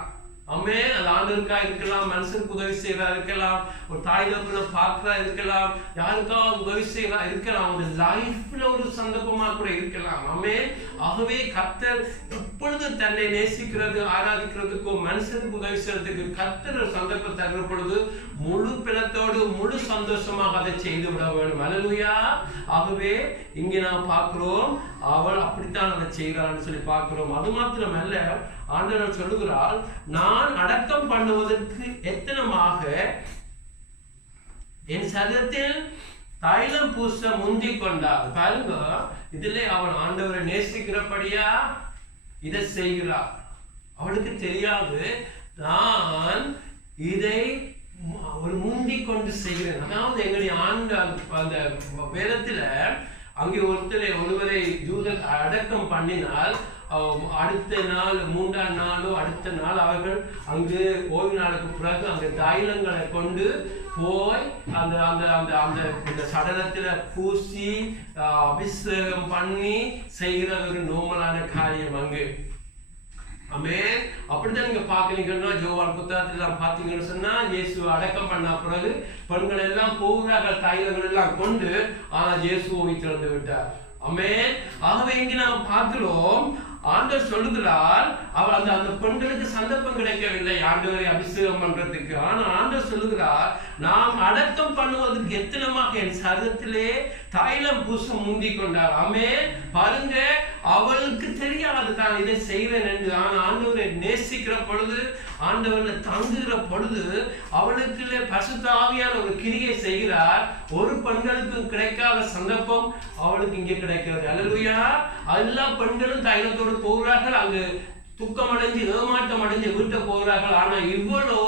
ஆமென். அது ஆண்டவருக்கா இருக்கலாம், மனுஷனுக்கு உதவி செய்யறா இருக்கலாம், ஒரு தாய் தகப்பனை பார்க்கிறா இருக்கலாம், யாருக்காவது உதவி செய்யறா இருக்கலாம், ஒரு லைஃப்ல ஒரு சந்தர்ப்பமா கூட இருக்கலாம். ஆமென். ஆகவே கர்த்தர் எப்பொழுது தன்னை நேசிக்கிறது ஆராதிக்கிறதுக்கும் மனுஷனுக்கு உதவி செய்யறதுக்கு கர்த்தர் ஒரு சந்தர்ப்பம் தருகிற பொழுது முழு பிளத்தோடு முழு சந்தோஷமாக அதை செய்து விட வேண்டும். அல்லேலூயா. ஆகவே இங்கே நாம் பார்க்கிறோம், அவள் அப்படித்தான் அதை செய்கிறான்னு சொல்லி பார்க்கிறோம். அது மாத்திரமல்ல, ஆண்டவர் சொல்லுகிறார், நான் அடக்கம் பண்ணுவதற்கு எத்தனமாக என் சரீரத்தில் தைலம் பூச முந்தி கொண்டார். பாருங்க, இதுல அவன் ஆண்டவரை நேசிக்கிறபடியா இதை செய்கிறார். அவளுக்கு தெரியாது நான் இதை ஒரு முந்தி கொண்டு செய்கிறேன். அதாவது எங்களுடைய ஆண்டு அந்த வேதத்துல அங்கே ஒருவரை யூதர் அடக்கம் பண்ணினால் அடுத்த நாள் 3ஆம் நாளோ அடுத்த நாள் அவர்கள் அங்கு ஓய்வு நாளுக்கு பிறகு அங்கே தைலங்களை கொண்டு போய் அந்த அந்த அந்த அந்த சடலத்துல பூசி அபிஷேகம் பண்ணி செய்கிற ஒரு நோமலான காரியம் அங்கு. ஆமென். அப்படித்தான் நீங்க பாக்குறீங்கன்னா யோவான் புத்தகத்துல பாத்தீங்கன்னு சொன்னா இயேசு அடக்கம் பண்ண பிறகு பெண்கள் எல்லாம் போகிறார்கள், தைலங்கள் எல்லாம் கொண்டு இயேசுவை திறந்து விட்டார். ஆமென். ஆகவே இங்க நாம் பார்க்கிறோம், ஆண்டவர் சொல்லுகிறார், அவர் அந்த பெண்களுக்கு சந்தர்ப்பம் கிடைக்கவில்லை ஆண்டவரை அபிஷேகம் பண்றதுக்கு. ஆனா ஆண்டவர் சொல்லுகிறார், நாம் அடக்கம் பண்ணுவதற்கு எத்தனமாக என் சரீரத்திலே தைலம் பூச முந்தி கொண்டார். ஆமென். பாருங்க, அவளுக்கு தெரியாது தான் இதை செய்வேன் என்று. ஆனால் ஆண்டவரை நேசிக்கிற பொழுது, ஆண்டவர்ல தங்குகிற பொழுது அவளுக்குள்ளே பரிசுத்த ஆவியான ஒரு கிரியை செய்கிறார். ஒரு பெண்களுக்கும் கிடைக்காத சந்தர்ப்பம் அவளுக்கு இங்கே கிடைக்கிறது. அல்லேலூயா. எல்லா பெண்களும் தைலத்தோடு போகிறார்கள், அங்கு துக்கம் அடைஞ்சு ஏமாற்றம் அடைஞ்சு வீட்டை போகிறார்கள். ஆனா இவ்வளோ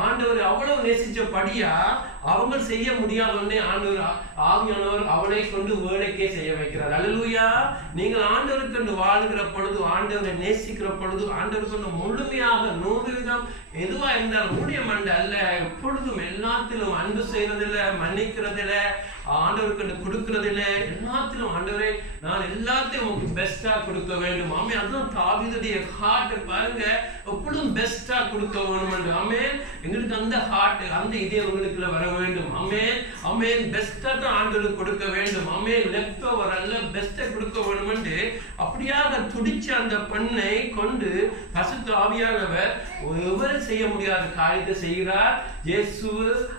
ஆண்டவர் அவ்வளவு நேசிச்சபடியா அவங்க செய்ய முடியாதவனே ஆண்டவர் ஆவியானவர் அவனை கொண்டு வேலைக்கே செய்ய வைக்கிறார். அல்லேலூயா. நீங்கள் ஆண்டவருக்கு கொண்டு வாழுகிற பொழுது, ஆண்டவரை நேசிக்கிற பொழுது, ஆண்டவர் கொண்டு முழுமையாக 100% எதுவா இருந்தாலும் ஊழியம் அல்ல, எப்பொழுதும் எல்லாத்திலும் அன்பு செய்யறதில்லை, மன்னிக்கிறதில்ல, ஆண்டவருக்கு கொடுக்கறதில்லை, எல்லாத்திலும் ஆண்டவரே நான் எல்லாத்தையும் உங்களுக்கு பெஸ்டா கொடுக்க வேண்டும். ஆமே, அதுதான் தாவீதுடைய ஹார்ட். பாருங்க, எப்பொழுதும் பெஸ்டா கொடுக்க வேணும் என்று. ஆமே, எங்களுக்கு அந்த ஹார்ட், அந்த இதே உங்களுக்குள்ள வர வேண்டும். ஆமே ஆமே, பெஸ்டா தான் ஆண்டவருக்கு கொடுக்க வேண்டும். ஆமே, லெஃப்ட் ஓவர் அல்ல, பெஸ்டா கொடுக்க வேண்டும் என்று அப்படியாக துடிச்ச அந்த பெண்ணை கொண்டு பரிசுத்த ஆவியானவர் எவரும் செய்ய முடியாத காரியத்தை செய்கிறார். இயேசு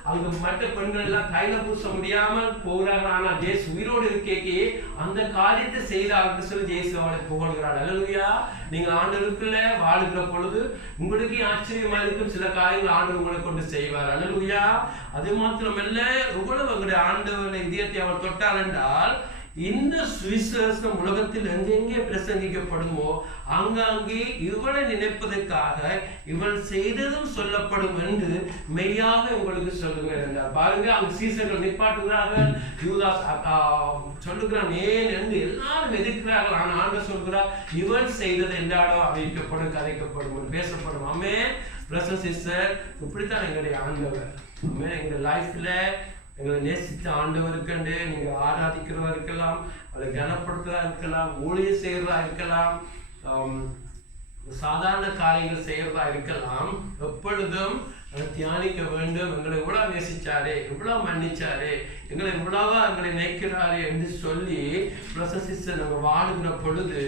அங்க மற்ற பெண்கள் எல்லாம் தைல பூச முடியாமல் போகிறார்கள். ஆனா இயேசு உயிரோடு இருக்கே அந்த காரியத்தை செய்தார்கள் சொல்லி இயேசு அவளை புகழ்கிறார். அல்லேலூயா. நீங்கள் ஆண்டவருக்குள்ள வாழுகிற பொழுது உங்களுக்கு ஆச்சரியமா இருக்கும் சில காரியங்கள் ஆண்டவர் உங்களை கொண்டு செய்வார். அல்லேலூயா. அது மாத்திரமல்ல, எவ்வளவு உங்களுடைய ஆண்டவருடைய இதயத்தை அவர் தொட்டார் என்றால், இந்த சுவிசேஷம் உலகத்தில் எங்கெங்கே பிரசங்கிக்கப்படுமோ அங்காங்கே இவளை நினைப்பதற்காக இவள் செய்ததும் சொல்லப்படும் என்று மெய்யாக உங்களுக்கு சொல்லுகிறேன் என்றார். பாருங்க, அங்கு சீசர்கள் நிப்பாட்டுகிறார்கள், யூதாஸ் சொல்லுகிறான் ஏன் என்று எல்லாரும் எதிர்க்கிறார்கள். ஆனால் ஆண்டவர் சொல்கிறார், இவள் செய்தது எல்லாரோ அறிவிக்கப்படும், கதைக்கப்படும், பேசப்படும். ஆமே, பிரதர்ஸ் சிஸ்டர், இப்படித்தான் எங்களுடைய ஆண்டவர். ஆமே, எங்களுடைய லைஃப்ல எங்களை நேசித்த ஆண்டவருக்கு நீங்க ஆராதிக்கிறதா இருக்கலாம், அதை கனப்படுத்துறதா இருக்கலாம், ஊழியம் செய்யறதா இருக்கலாம், சாதாரண காரியங்கள் செய்யறதா இருக்கலாம். எப்பொழுதும் தியானிக்க வேண்டும். எங்களை இவ்வளவு நேசிச்சாரே, இவ்வளவு மன்னிச்சாரே, எங்களை இவ்வளவா எங்களை நினைக்கிறாரே என்று சொல்லி பிரசசிச்சு நாங்கள் வாழுகிற பொழுது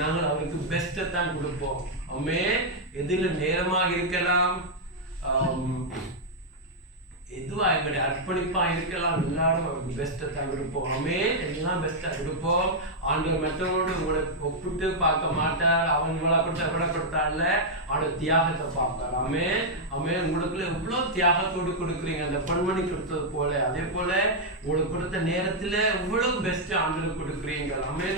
நாங்கள் அவருக்கு பெஸ்ட்டை தான் கொடுப்போம். ஆமே, எதில் நேரமாக இருக்கலாம், எதுவா எங்களுடைய அர்ப்பணிப்பா இருக்கலாம், எல்லாரும் அவருக்கு பெஸ்ட்டை தான் கொடுப்போம். ஆமே, எல்லாம் பெஸ்ட்டா கொடுப்போம். ஆண்டவர் மற்றவரோடு உங்களை ஒப்பிட்டு பார்க்க மாட்டார். அவன் இவ்வளோ கொடுத்தா இவ்வளோ கொடுத்தால அவனோட தியாகத்தை பார்ப்பார். ஆமே ஆமே, உங்களுக்குள்ள எவ்வளவு தியாகத்தோடு கொடுக்குறீங்க, அந்த பெண்மணி கொடுத்தது போல. அதே போல உங்களுக்கு கொடுத்த நேரத்துல இவ்வளவு பெஸ்ட் ஆண்டவருக்கு கொடுக்குறீங்க. ஆமே,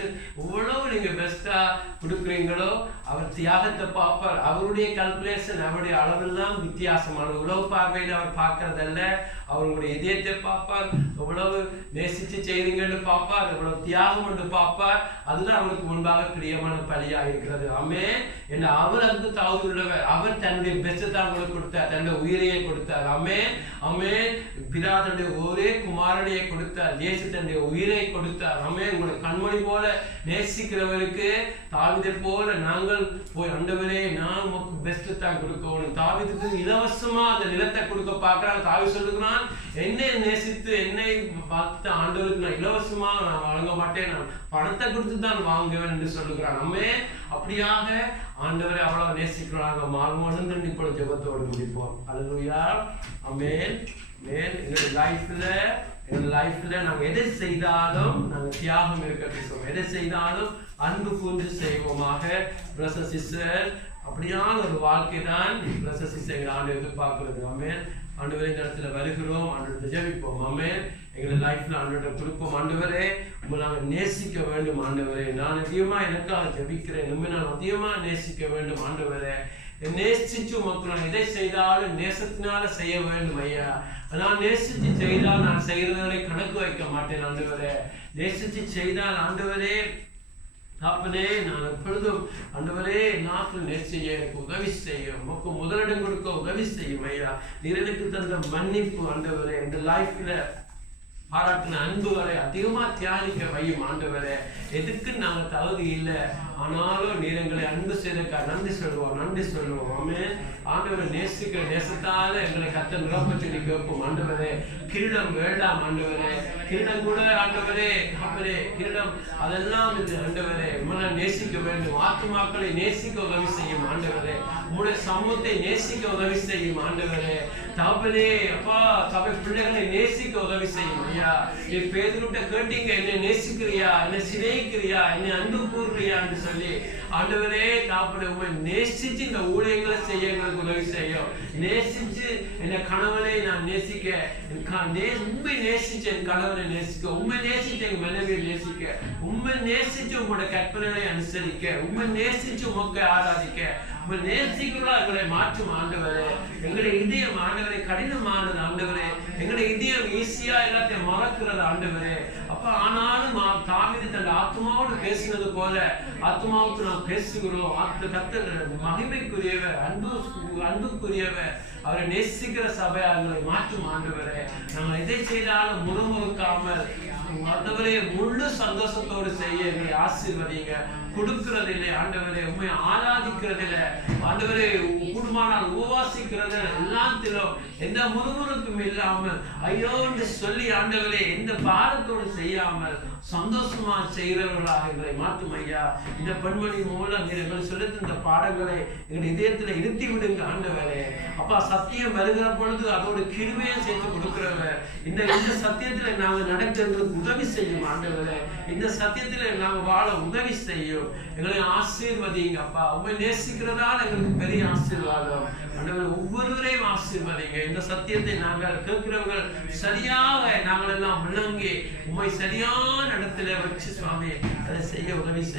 இவ்வளவு நீங்க பெஸ்டா கொடுக்குறீங்களோ அவர் தியாகத்தை பார்ப்பார். அவருடைய கால்குலேஷன், அவருடைய அளவெல்லாம் வித்தியாசமானது. உலக பார்வையில் அவர் பார்க்கறதல்ல, அவருடைய இதயத்தை பார்ப்பார். எவ்வளவு நேசிச்சு செய்றீங்கன்னு பார்ப்பார், எவ்வளவு தியாகம் என்று பார்ப்பார். அதுதான் அவருக்கு முன்பாக பிரியமான பலியா இருக்கிறது. ஆமே, என்ன அவர் அதுக்கு தகுதி உள்ளவர். அவர் தன்னுடைய பெஸ்ட் தான் உங்களுக்கு கொடுத்தார், தன்னுடைய உயிரையே கொடுத்தார். ஆமே ஆமே, பிதா தன்னுடைய ஒரே குமாரனையை கொடுத்தார், இயேசு தன்னுடைய உயிரை கொடுத்தார். ஆமே, உங்களை கண்மணி போல நேசிக்கிறவருக்கு தாவீதை போல நாங்கள் போய் ஆண்டவரே நான் உங்களுக்கு பெஸ்ட் தான் கொடுக்கணும். தாவீதுக்கு இலவசமா அந்த நிலத்தை கொடுக்க பார்க்கிறான். தாவீது சொல்லுகிறான், என்னை நேசித்து என்னை பார்த்து ஆண்டவருக்கு நான் இலவசமா நான் வழங்க மாட்டேன், நான் பணத்தை கொடுத்து தான் வாங்குவேன் என்று சொல்லுகிறான். ஆமே, அப்படியாக ஆண்டவரை அவ்வளவு நேசிக்கிறாங்க. மாறுமொழி இப்பொழுது ஜெபத்தோடு முடிப்போம். அல்லேலூயா. ஆமென். எங்க லைஃப்ல நாங்க எதை செய்தாலும் நாங்க தியாகம் இருக்கட்டும், எதை செய்தாலும் அன்பு கூர்ந்து செய்வோமாக. பிரதர்ஸ் சிஸ்டர், அப்படியான ஒரு வாழ்க்கை தான் பிரதர்ஸ் சிஸ்டர் எங்க ஆண்டு எதிர்பார்க்கிறது. ஆமென். ஆண்டவரே, இந்த இடத்துல வருகிறோம், ஆண்டவரை ஜெபிப்போம். ஆமென். எங்களை லைஃப்ல ஆண்டவரை கொடுப்போம். ஆண்டவரே, உங்களை நாங்கள் நேசிக்க வேண்டும். ஆண்டவரே, நான் அதிகமா எனக்காக ஜெபிக்கிறேன், இனிமே நான் அதிகமா நேசிக்க வேண்டும். ஆண்டவரே, நேசிச்சு மக்கள் நான் எதை செய்தாலும் நேசத்தினால செய்ய வேண்டும். ஐயா, நான் நேசிச்சு செய்தால் நான் செய்யறதை கணக்கு வைக்க மாட்டேன். ஆண்டவரே, நேசிச்சு செய்தால் ஆண்டவரே அப்பனே நான் எப்பொழுதும் ஆண்டவரே நாட்கள் நேசிய எனக்கு உதவி செய்யும், உனக்கு முதலிடம் கொடுக்க உதவி செய்யும். ஐயா, நீர் எனக்கு தந்த மன்னிப்பு ஆண்டவரே, இந்த லைஃப்ல பாராட்டின அன்புகளை அதிகமா தியானிக்க வையும். ஆண்டவரே, எதுக்கு நாங்க தகுதி இல்லை, ஆனாலும் நீர் எங்களை அன்பு செய்தக்கா நன்றி சொல்லுவோம் ஆமென். ஆண்டவரை நேசிக்கிற நேசத்தால எங்களை கர்த்தர் நிரப்ப சொல்லி கேட்போம். ஆண்டவரே கிரீடம் வேண்டாம் ஆண்டவரே, கிரீடம் கூட ஆண்டவரே கிரீடம் அதெல்லாம் இது ஆண்டவரே. உங்களை நேசிக்க வேண்டும், ஆத்துமாக்களை நேசிக்க உதவி செய்யும் ஆண்டவரே, உங்களுடைய சமூகத்தை நேசிக்க உதவி செய்யும் ஆண்டவரே. தகப்பனே அப்பா சபை பிள்ளைகளை நேசிக்க உதவி செய்யும் ஐயா. நீ பேதுருட்ட கேட்டீங்க, என்னை நேசிக்கிறியா, என்னை சிநேகிக்கிறியா, என்னை அன்பு கூறுறியான்னு சொல்லி. ஆண்டவரே தகப்பனே உண்மை நேசிச்சு இந்த ஊழியங்களை செய்ய எங்களுக்கு உதவி செய்யும். நேசிச்சு என் கணவனை நான் நேசிக்க, உண்மை நேசிச்சு என் கணவனை நேசிக்க, உண்மை நேசிச்சு என் மனைவியை நேசிக்க, உண்மை நேசிச்சு உங்களோட கற்பனைகளை அனுசரிக்க, உண்மை நேசிச்சு உமக்கு ஆராதிக்க, உங்கள் நேசிக்கிறா எங்களை மாற்றும் ஆண்டவரே. எங்களுடைய இதயம் ஆண்டவரை கடினமானது ஆண்டவரே, எங்களுடைய இதயம் ஈஸியா எல்லாத்தையும் மறக்கிறது ஆண்டவரே. அப்ப ஆனாலும் தாவீது தன் ஆத்மாவோடு பேசினது போல ஆத்மாவுக்கு நாம் பேசுகிறோம். கர்த்தர் மகிமைக்குரியவர், அன்புக்குரியவர், அவரை நேசிக்கிற சபையாளர்களை மாற்றும் ஆண்டவரே. நாங்கள் எதை செய்தாலும் முறுமுறுக்காமல் ஆண்டவரே முழு சந்தோஷத்தோடு செய்ய எங்களை ஆசீர்வதிங்க. கொடுக்கிறதில்லை ஆண்டவரே, உண்மை ஆராதிக்கிறதில்லை ஆண்டவரே, கூடுமானால் உபவாசிக்கிறது எல்லாத்திலும் எந்த முறுமுறுப்பும் இல்லாமல் ஐயோ என்று சொல்லி ஆண்டவரே எந்த பாரத்தோடு செய்யாமல் சந்தோஷமா செய்கிறவர்களாக எங்களை மாற்றும் ஐயா. இந்த பெண்மணி மூலம் எங்களை சொல்லித்த இந்த பாடங்களை எங்களுடைய இதயத்துல இருத்தி விடுங்க ஆண்டவரே. அப்பா சத்தியம் வருகிற பொழுது அதோட கிருமையை சேர்த்து கொடுக்கிறவர். இந்த சத்தியத்துல நாங்க நடக்கிறதுக்கு உதவி செய்யும் ஆண்டவரே. இந்த சத்தியத்துல நாங்க வாழ உதவி செய்யும். எங்களை ஆசீர்வதிங்க அப்பா. உண்மை நேசிக்கிறதால எங்களுக்கு பெரிய ஆசீர்வாதம் ஆண்டவர். ஒவ்வொருவரையும் ஆசீர்வதிங்க. இந்த சத்தியத்தை நாங்கள் கேட்கிறவர்கள் சரியாக நாங்கள் எல்லாம் விளங்கி உண்மை சரியான இடத்துல வச்சு சுவாமி அதை செய்ய உதவி செய்ய